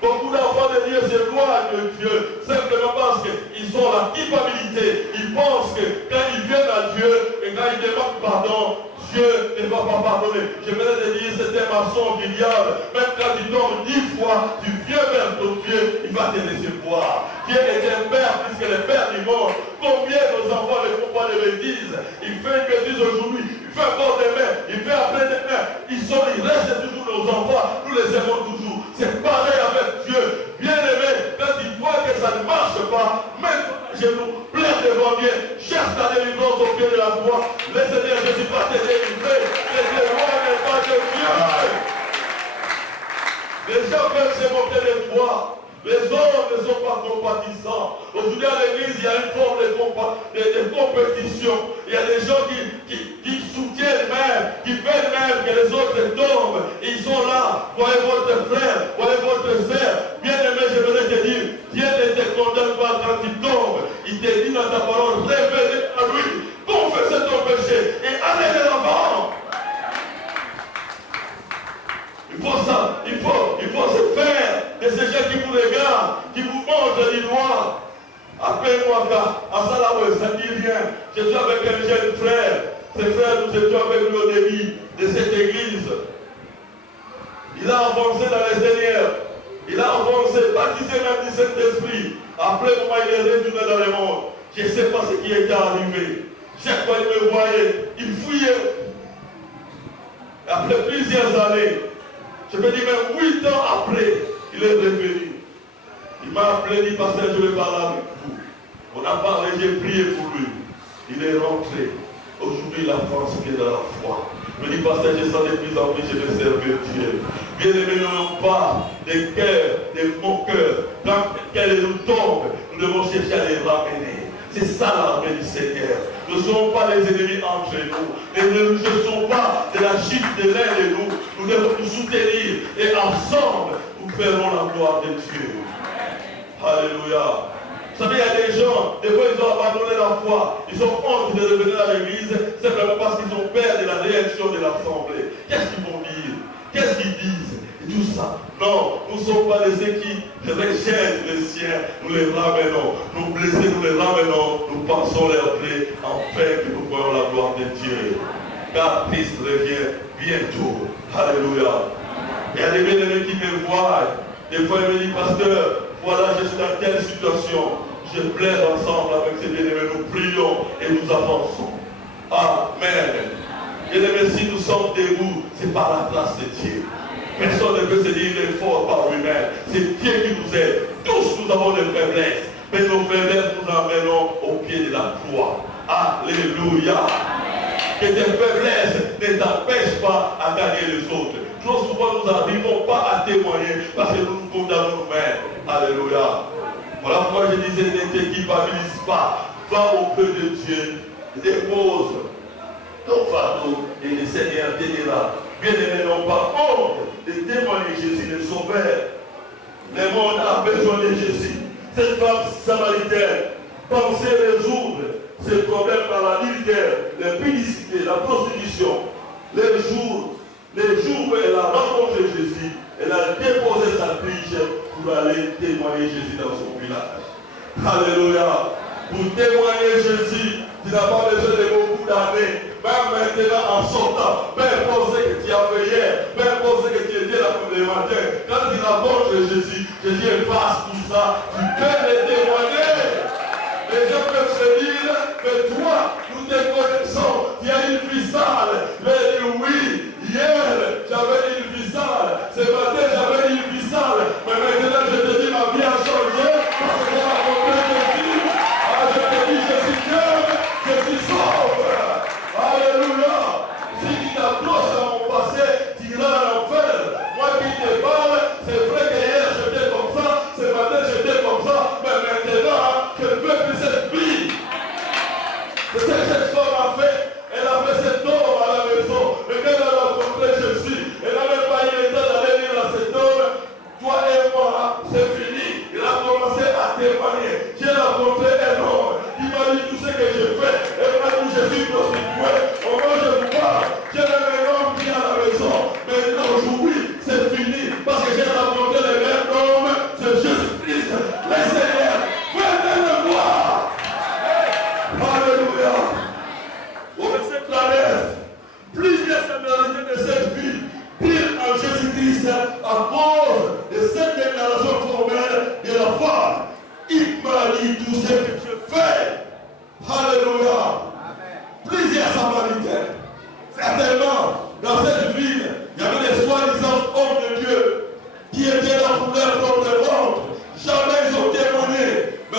Beaucoup d'enfants de Dieu s'éloignent de Dieu simplement parce qu'ils ont la culpabilité. Ils pensent que quand ils viennent à Dieu et quand ils demandent pardon, Dieu ne va pas pardonner. Je venais de dire, c'est un mensonge du diable. Même quand tu tombes 10 fois, tu viens vers ton Dieu, il va te recevoir. Dieu est un père plus que le père du monde. Combien nos enfants ne font pas de bêtises? Il fait une bêtise aujourd'hui, il fait encore demain, il fait après-demain. Ils restent toujours nos enfants, nous les aimons toujours. C'est pareil avec Dieu. Bien aimé, quand il voit que ça ne marche pas, même je nous plains devant Dieu, cherche ta délivrance au pied de la croix. Le Seigneur Jésus va te délivrer. Ne t'éloigne pas de Dieu. Les gens veulent se moquer de toi. Les hommes ne sont pas compatissants. Aujourd'hui à l'église, il y a une forme de compétition. Il y a des gens qui soutiennent même, qui veulent même que les autres tombent. Ils sont là. Voyez votre frère, voyez votre sœur. Bien aimé, je voudrais te dire, Dieu ne te condamne pas quand tu tombes. Il te dit dans ta parole, révélez à lui, confessez ton péché et allez de l'avant. Il faut se faire de ces gens qui vous regardent, qui vous montrent du doigt. Appelle-moi à Salawé, ça ne dit rien. Je suis avec un jeune frère. Ce frère, nous étions avec lui au début de cette église. Il a avancé dans les Seigneurs. Il a avancé, baptisé même du Saint-Esprit. Après, comment il est retourné dans le monde. Je ne sais pas ce qui était arrivé. Chaque fois qu'il me voyait, il fouillait. Après plusieurs années, je peux dire même 8 ans après, il est revenu. Il m'a appelé, il dit, pasteur, je vais parler avec vous. On a parlé, j'ai prié pour lui. Il est rentré. Aujourd'hui, la France qui est dans la foi. Il me dit, pasteur, je sens de plus en plus, je vais servir Dieu. Bien aimés, nous n'avons pas de cœur, de mon cœur. Quand qu'elle nous tombe, nous devons chercher à les ramener. C'est ça l'armée du Seigneur. Nous ne sommes pas les ennemis entre nous. Et nous ne sommes pas de la chute de l'un de nous. Nous devons nous soutenir. Et ensemble, nous ferons la gloire de Dieu. Alléluia. Vous savez, il y a des gens, des fois ils ont abandonné la foi. Ils ont honte de revenir à l'église simplement parce qu'ils ont peur de la réaction de l'assemblée. Qu'est-ce qu'ils vont dire? Qu'est-ce qu'ils disent? Et tout ça. Non, nous ne sommes pas les équipes qui rejettent les siens. Nous les ramenons. Nous blessés, nous les ramenons. Nous passons leur plaie afin que nous voyons la gloire de Dieu. Car Christ revient bientôt. Alléluia. Il y a des bien-aimés qui me voient. Des fois, ils me disent, pasteur, voilà, je suis dans telle situation. Je plaide ensemble avec ces bien-aimés. Nous prions et nous avançons. Amen. Bien-aimés, si nous sommes debout, c'est par la grâce de Dieu. Personne ne peut se dire il est fort par lui-même. C'est Dieu qui nous aide. Tous nous avons des faiblesses. Mais nos faiblesses nous emmènent au pied de la croix. Alléluia. Que tes faiblesses ne t'empêchent pas à gagner les autres. Trop souvent nous n'arrivons pas à témoigner parce que nous nous condamnons nous-mêmes. Alléluia. Voilà pourquoi je disais ne te culpabilise pas. Va auprès de Dieu. Dépose ton fardeau et le Seigneur t'aidera. Bien-aimés, n'ont pas honte de témoigner Jésus, le Sauveur. Le monde a besoin de Jésus. Cette femme samaritaine pensait résoudre ces problèmes par la militaire, la publicité, la prostitution. Les jours où elle a rencontré Jésus, elle a déposé sa fiche pour aller témoigner Jésus dans son village. Alléluia. Pour témoigner Jésus, tu n'as pas besoin de beaucoup d'années. Même maintenant en sortant, peu importe ce que tu as fait hier, peu importe ce que tu étais là pour le matin, quand tu rencontres Jésus, Jésus efface tout ça, tu peux le témoigner. Le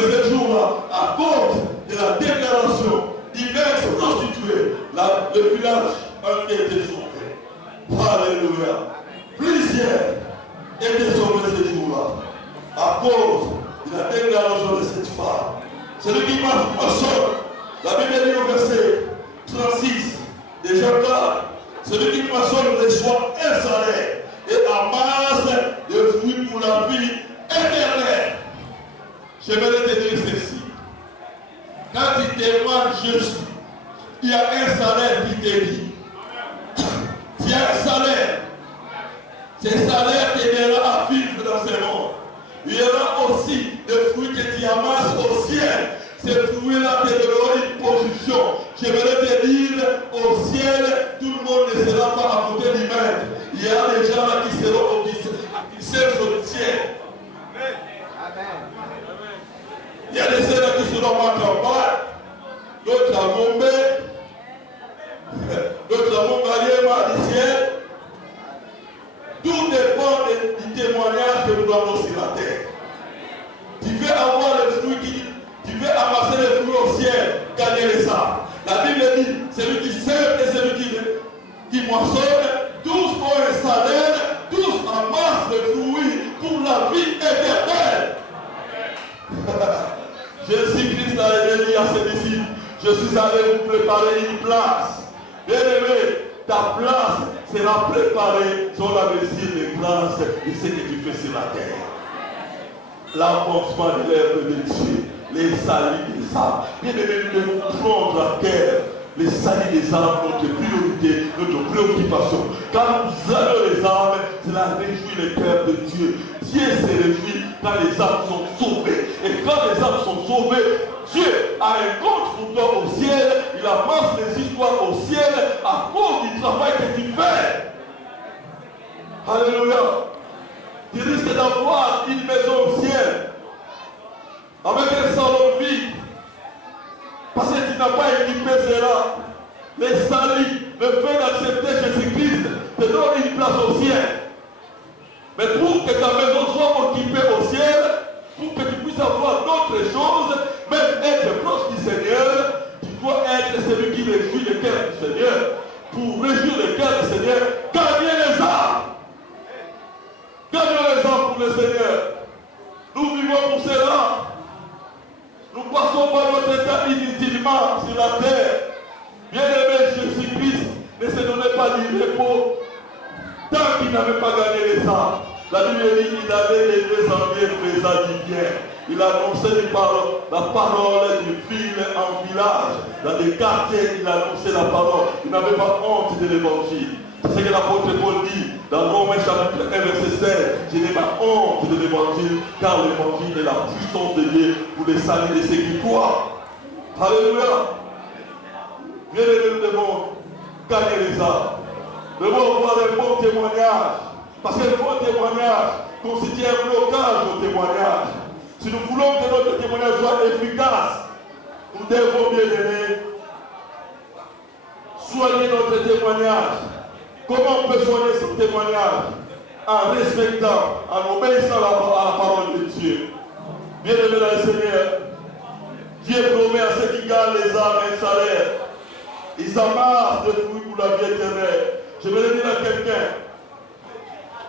ce jour-là, à cause de la déclaration d'immenses prostituées, le village a été sauvé. Alléluia. Plusieurs étaient sauvés ce jour-là, à cause de la déclaration de cette femme. Celui qui maçonne, la Bible dit au verset 36 de Jean 4, celui qui maçonne reçoit un salaire et amasse des fruits pour la vie éternelle. Je vais te dire ceci. Quand tu témoignes Jésus, il y a un salaire qui te dit. Tu as un salaire. Ce salaire t'aidera à vivre dans ce monde. Il y aura aussi des fruits que tu amasses au ciel. Ces fruits-là te donneront une position. Je vais te dire, au ciel, tout le monde ne sera pas à côté du maître. Il y a des gens là qui seront qui servent au ciel. Il y a des sœurs qui seront en campagne, d'autres à Gombe, d'autres à Montgalier, du ciel. Tout dépend du témoignage que nous donnons sur la terre. Tu veux avoir les fruits tu veux amasser les fruits au ciel, gagner les arbres. La Bible dit, celui qui sème et celui qui moissonne, tous ont un salaire, tous amassent les fruits pour la vie éternelle. Jésus-Christ a dit à ses disciples, je suis allé vous préparer une place. Bien-aimé, ta place sera préparée sur la mesure de grâce de ce que tu fais sur la terre. L'avancement de l'œuvre de Dieu, les saluts des âmes. Bien-aimé, nous devons prendre à cœur les saluts des âmes, notre priorité, notre préoccupation. Quand nous allons les âmes, cela réjouit le cœur de Dieu. Dieu se réjouit quand les âmes sont sauvées. Et quand les âmes sont sauvées, Dieu a un compte pour toi au ciel. Il amasse les histoires au ciel à cause du travail que tu fais. Alléluia. Tu risques d'avoir une maison au ciel avec un salon vide. Parce que tu n'as pas équipé cela. Les salis, le fait d'accepter Jésus-Christ te donne une place au ciel. Mais pour que ta maison soit occupée au ciel, pour que tu puisses avoir d'autres choses, même être proche du Seigneur, tu dois être celui qui réjouit le cœur du Seigneur. Pour réjouir le cœur du Seigneur, gagnez les âmes. Gagnons les âmes pour le Seigneur. Nous vivons pour cela. Nous passons par notre état inutilement sur la terre. Bien-aimé, Jésus-Christ ne se donnait pas du repos tant qu'il n'avait pas gagné les âmes. La Bible dit qu'il allait les désarmer faisant du bien. Il annonçait la parole de ville en village. Dans des quartiers, il annonçait la parole. Il n'avait pas honte de l'évangile. C'est ce que l'apôtre Paul dit dans Romains chapitre 1 verset 16. Je n'ai pas honte de l'évangile, car l'évangile est la puissance de Dieu pour les saluts de ceux qui croient. Alléluia. Bien-aimés, nous devons gagner les âmes. Nous devons avoir un bon témoignage. Parce que le bon témoignage constitue un blocage au témoignage. Si nous voulons que notre témoignage soit efficace, nous devons, bien aimés, soigner notre témoignage. Comment on peut soigner ce témoignage? En respectant, en obéissant à la parole de Dieu. Bien aimé dans le Seigneur, Dieu promet à ceux qui gagnent les âmes un salaire. Ils amassent des fruits pour la vie éternelle. Je vais le dire à quelqu'un.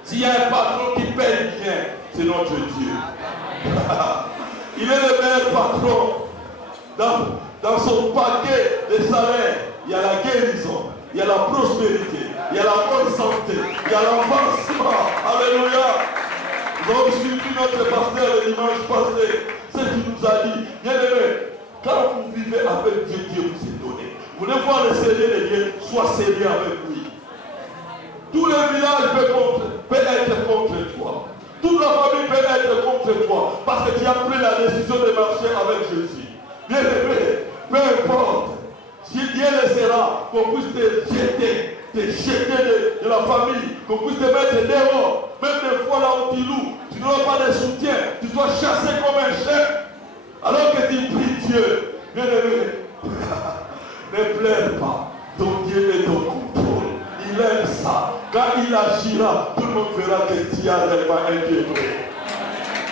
S'il y a un patron qui paye bien, c'est notre Dieu. Il est le meilleur patron. Dans son paquet de salaires, il y a la guérison, il y a la prospérité, il y a la bonne santé, il y a l'avancement. Alléluia. Nous avons suivi notre pasteur le dimanche passé. Ce qu'il nous a dit, bien aimé, quand vous vivez avec Dieu, Dieu vous est donné. Vous devez voir le Seigneur de Dieu, soit serré avec lui. Tout le village peut être contre toi. Toute la famille peut être contre toi. Parce que tu as pris la décision de marcher avec Jésus. Bien aimé, peu importe. Si Dieu laissera qu'on puisse te jeter de la famille, qu'on puisse te mettre dehors, même des fois là où tu loues, tu n'auras pas de soutien, tu dois chasser comme un chef. Alors que tu pries Dieu, bien aimé, ne pleure pas. Ton Dieu est au contrôle. Il aime ça. Quand il agira, tout le monde verra que tu as réellement un Dieu.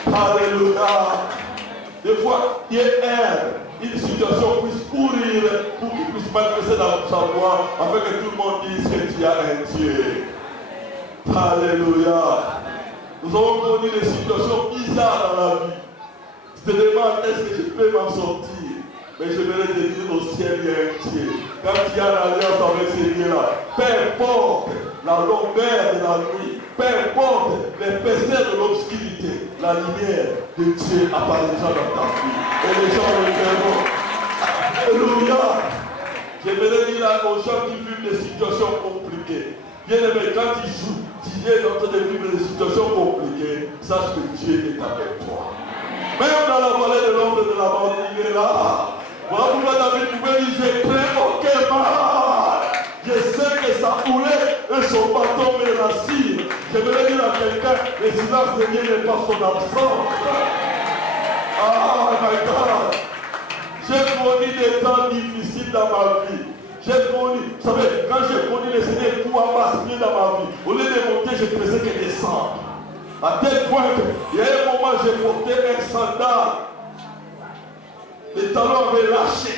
Alléluia. Des fois, il aide une situation puisse courir pour qu'il puisse manifester dans sa voix afin que tout le monde dise que tu as un Dieu. Alléluia. Nous avons connu des situations bizarres dans la vie. Je te demande, est-ce que je peux m'en sortir? Mais je vais te dire au ciel, il y a un Dieu. Quand il y a l'alliance avec ce Dieu-là, peu importe la longueur de la nuit, peu importe l'épaisseur de l'obscurité, la lumière de Dieu apparaîtra dans ta vie. Et les gens le verront. Alléluia. J'aimerais dire aux gens qui vivent des situations compliquées. Bien aimé, quand ils jouent, tu es en train de vivre des situations compliquées, sache que Dieu est avec toi. Même dans la vallée de l'ombre de la mort, il est là. Voilà pourquoi David pouvait dire, je crains aucun mal. Je sais que sa foulée et son bâton me rassure. Je vais dire à quelqu'un, le silence de Dieu n'est pas son absence. Ah, my God. J'ai connu des temps difficiles dans ma vie. J'ai connu, vous savez, quand j'ai connu le Seigneur tout en basculer dans ma vie, au lieu de monter, je faisais que descendre. À tel point qu'il y a un moment, j'ai porté un sandal. Les talons avaient lâché.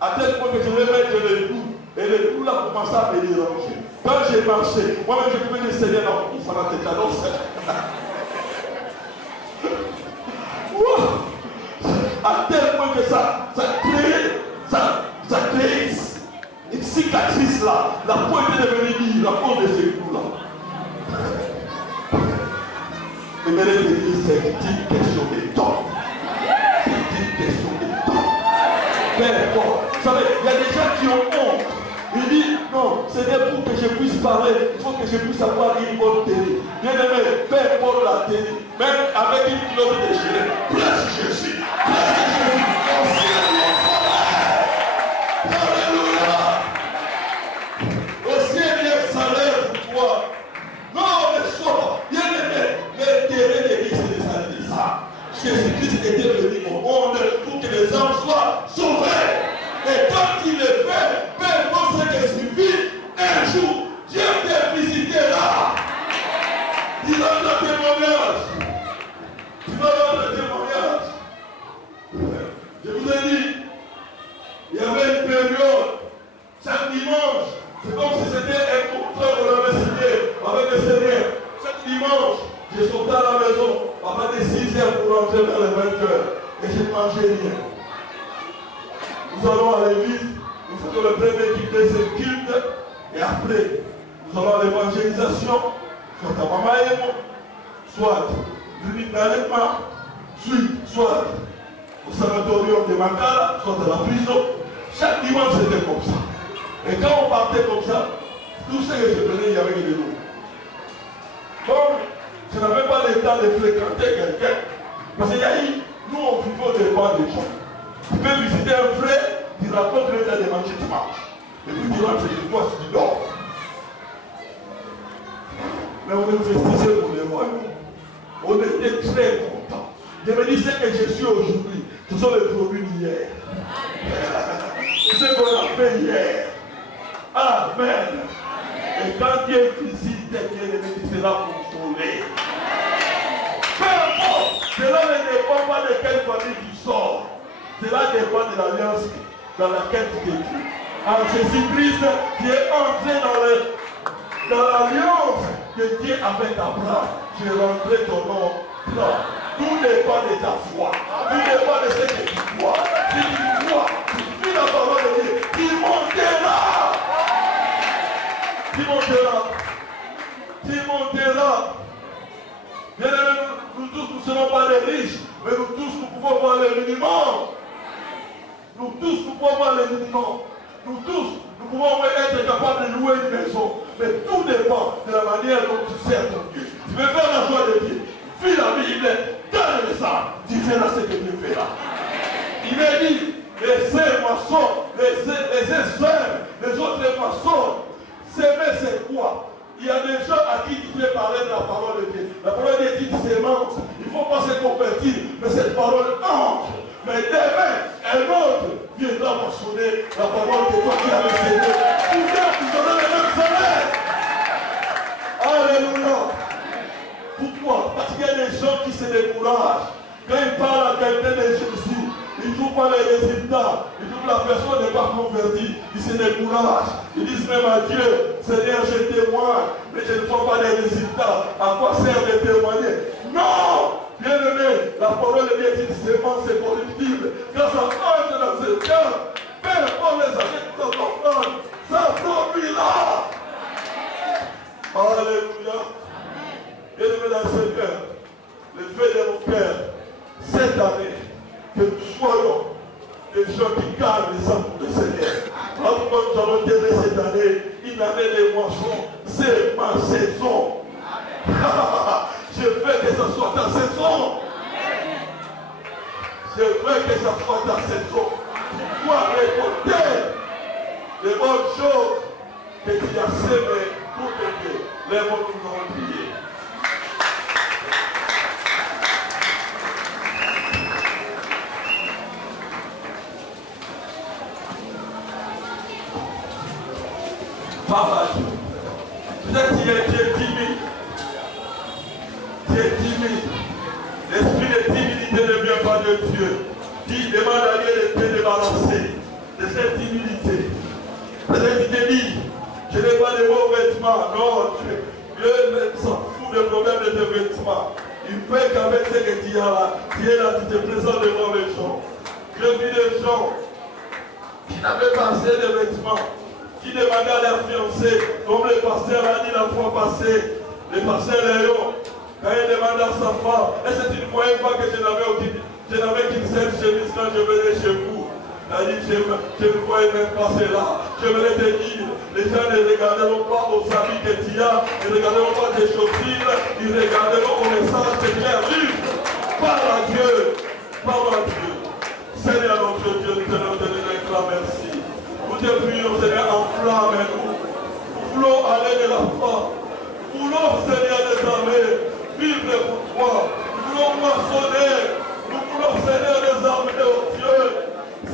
À tel point que je devais mettre les coups. Et les coups là commençaient à me déranger. Quand j'ai marché, moi-même je pouvais dire Seigneur, non, il fera tes talons. À tel point que ça crée une cicatrice là. La peau était devenue libre, la peau de ces coups là. Et maintenant, je dis, c'est une question de temps. C'est une question de temps. Peu importe. Vous savez, il y a des gens qui ont honte. Ils disent, non, Seigneur, pour que je puisse parler, il faut que je puisse avoir une bonne télé. Bien aimé, peu importe la télé, même avec une culotte déchirée, place Jésus. Place Jésus. Alléluia. Au ciel, il y a un salaire pour toi. Non, mais sois bien aimé. L'intérêt de Dieu, c'est de s'arrêter ça. Jésus-Christ était venu au monde pour que les hommes soient sauvés. Et quand il le fait, peu importe ce qui suffit, un jour, Dieu te visitera. Il donne le témoignage. Il donne le témoignage. Je vous ai dit, il y avait une période, chaque dimanche, c'est comme si c'était un contrat qu'on avait signé avec le Seigneur. Chaque dimanche, je sortais à la maison à partir de 6 heures pour rentrer vers les 20 heures. Et je ne mangeais rien. Nous allons à l'église, nous faisons le premier culte, deuxième culte, et après, nous allons à l'évangélisation, soit à Mamaïmo, soit l'unité d'Alema, soit au sanatorium de Makala, soit à la prison. Chaque dimanche, c'était comme ça. Et quand on partait comme ça, tout ce que je prenais, il y avait de l'eau. Comme je n'avais pas le temps de fréquenter quelqu'un, parce qu'il y a eu, nous on vivait au départ des gens. Tu peux visiter un frère, tu racontes le temps de manger, tu manges. Et puis tu rentres chez toi, tu dors. Mais on investissait pour les royaumes. On était très contents. Je me dis, ce que je suis aujourd'hui, ce sont les produits d'hier. C'est ce qu'on a fait hier. Amen. Et quand Dieu visite, Dieu sera consolé. Peu importe, cela ne dépend pas de quelle famille tu sors. Cela dépend de l'alliance dans laquelle tu es. En Jésus-Christ, tu es entré dans l'alliance que Dieu avait Abraham. Tu es rentré ton nom. Non. Tout dépend de ta foi. Tout dépend de ce que tu crois. Si tu crois, tu vis la parole de Dieu, tu monteras. Tu monteras. Tu monteras. Bien aimé, nous tous, nous ne serons pas les riches, mais nous tous, nous pouvons voir le minimum. Nous tous, nous pouvons voir le minimum. Nous tous, nous pouvons être capables de louer une maison. Mais tout dépend de la manière dont tu sers ton Dieu. Tu veux faire la joie de Dieu. Vis la Bible, donne ça. Tu feras ce que Dieu fera. Il m'a dit, les saints moissons, les sœurs, les autres moissons. S'aimer, c'est quoi? Il y a des gens à qui tu fais parler de la parole de Dieu. La parole de Dieu dit sémence. Il ne faut pas se convertir, mais cette parole entre. Mais demain, un autre viendra mentionner la parole de toi qui a enseigné. Pour bien vous donner le même salaire. Alléluia. Pourquoi? Parce qu'il y a des gens qui se découragent. Quand il parle à quelqu'un de Jésus, il ne trouve pas les résultats. Il trouve que la personne n'est pas convertie. Il se décourage. Ils disent même à Dieu, Seigneur, je témoigne, mais je ne vois pas les résultats. À quoi sert de témoigner? Non! Bien-aimé, la parole de Dieu dit sémence est corruptible. Quand ça entre dans ce cœur, peu importe les années que ça comprendre, ça produira. Alléluia. Bien-aimé dans ce cœur, le fait de mon cœur, cette année, que nous soyons des gens qui gardent les âmes du Seigneur. Alors que nous allons terminer cette année, une année de moisson, c'est ma saison. Je veux que ça soit ta saison. Je veux que ça soit ta saison. Tu dois récolter les bonnes choses que tu as semées pour t'aider. Les mots nous ont prié. Parle à Dieu. Peut-être que tu es timide. Tu es timide. L'esprit de timidité ne vient pas de Dieu. Dis, demande à Dieu de te débarrasser de cette timidité. Peut-être que tu te dis, je n'ai pas de beaux vêtements. Non, Dieu s'en fout des problèmes de tes vêtements. Il fait qu'avec ce que tu as là, tu es là, tu te présentes devant les gens. Je vis des gens qui n'avaient pas assez de vêtements, qui demandaient à leur fiancé, comme le pasteur l'a dit la fois passée, le pasteur Léon, quand il demande à sa femme, est-ce que tu ne voyais pas que je n'avais qu'une seule chemise quand je venais chez vous? Il a dit, je ne voyais même pas cela. Je voulais te dire, les gens ne regarderont pas aux habits que tu as, ne regarderont pas tes chaussures, ils regarderont au message que tu as vu. Parle à Dieu, parle à Dieu. Seigneur notre Dieu, nous tenons de te merci. Nous te prions, Seigneur, enflamme-nous. Nous voulons aller de la foi. Nous voulons, Seigneur des armées, vivre pour toi. Nous voulons moissonner. Nous voulons, Seigneur des armées, oh Dieu,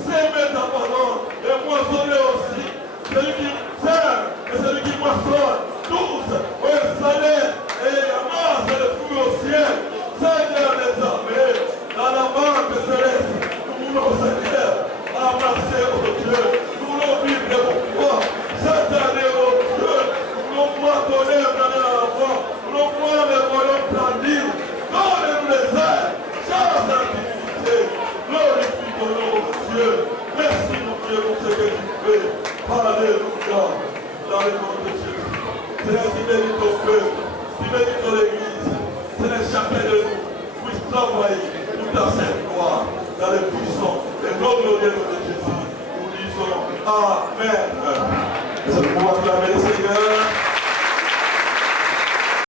s'aimer ta parole et moissonner aussi. Celui qui sème et celui qui moissonne, tous, au salaire et la masse de fruits au ciel. Seigneur des armées, dans la banque céleste, nous voulons, Seigneur, amasser, oh Dieu. Nous voulons vivre pour toi. Cette année, oh Dieu, nous voulons moissonner dans la foi. Nous voulons voir les royaumes grandir. Donne-nous les ailes. Chasse la divinité. Glorifie ton nom, oh Dieu. Merci, mon Dieu, pour ce que tu fais. Alléluia. Dans le nom de Jésus. Seigneur, tu bénis ton peuple. Tu bénis ton église. Seigneur, chacun de nous puisse travailler pour ta sainte gloire dans les puissants et glorieux nom de Jésus. Nous disons Amen. Nous allons pouvoir acclamer le Seigneur.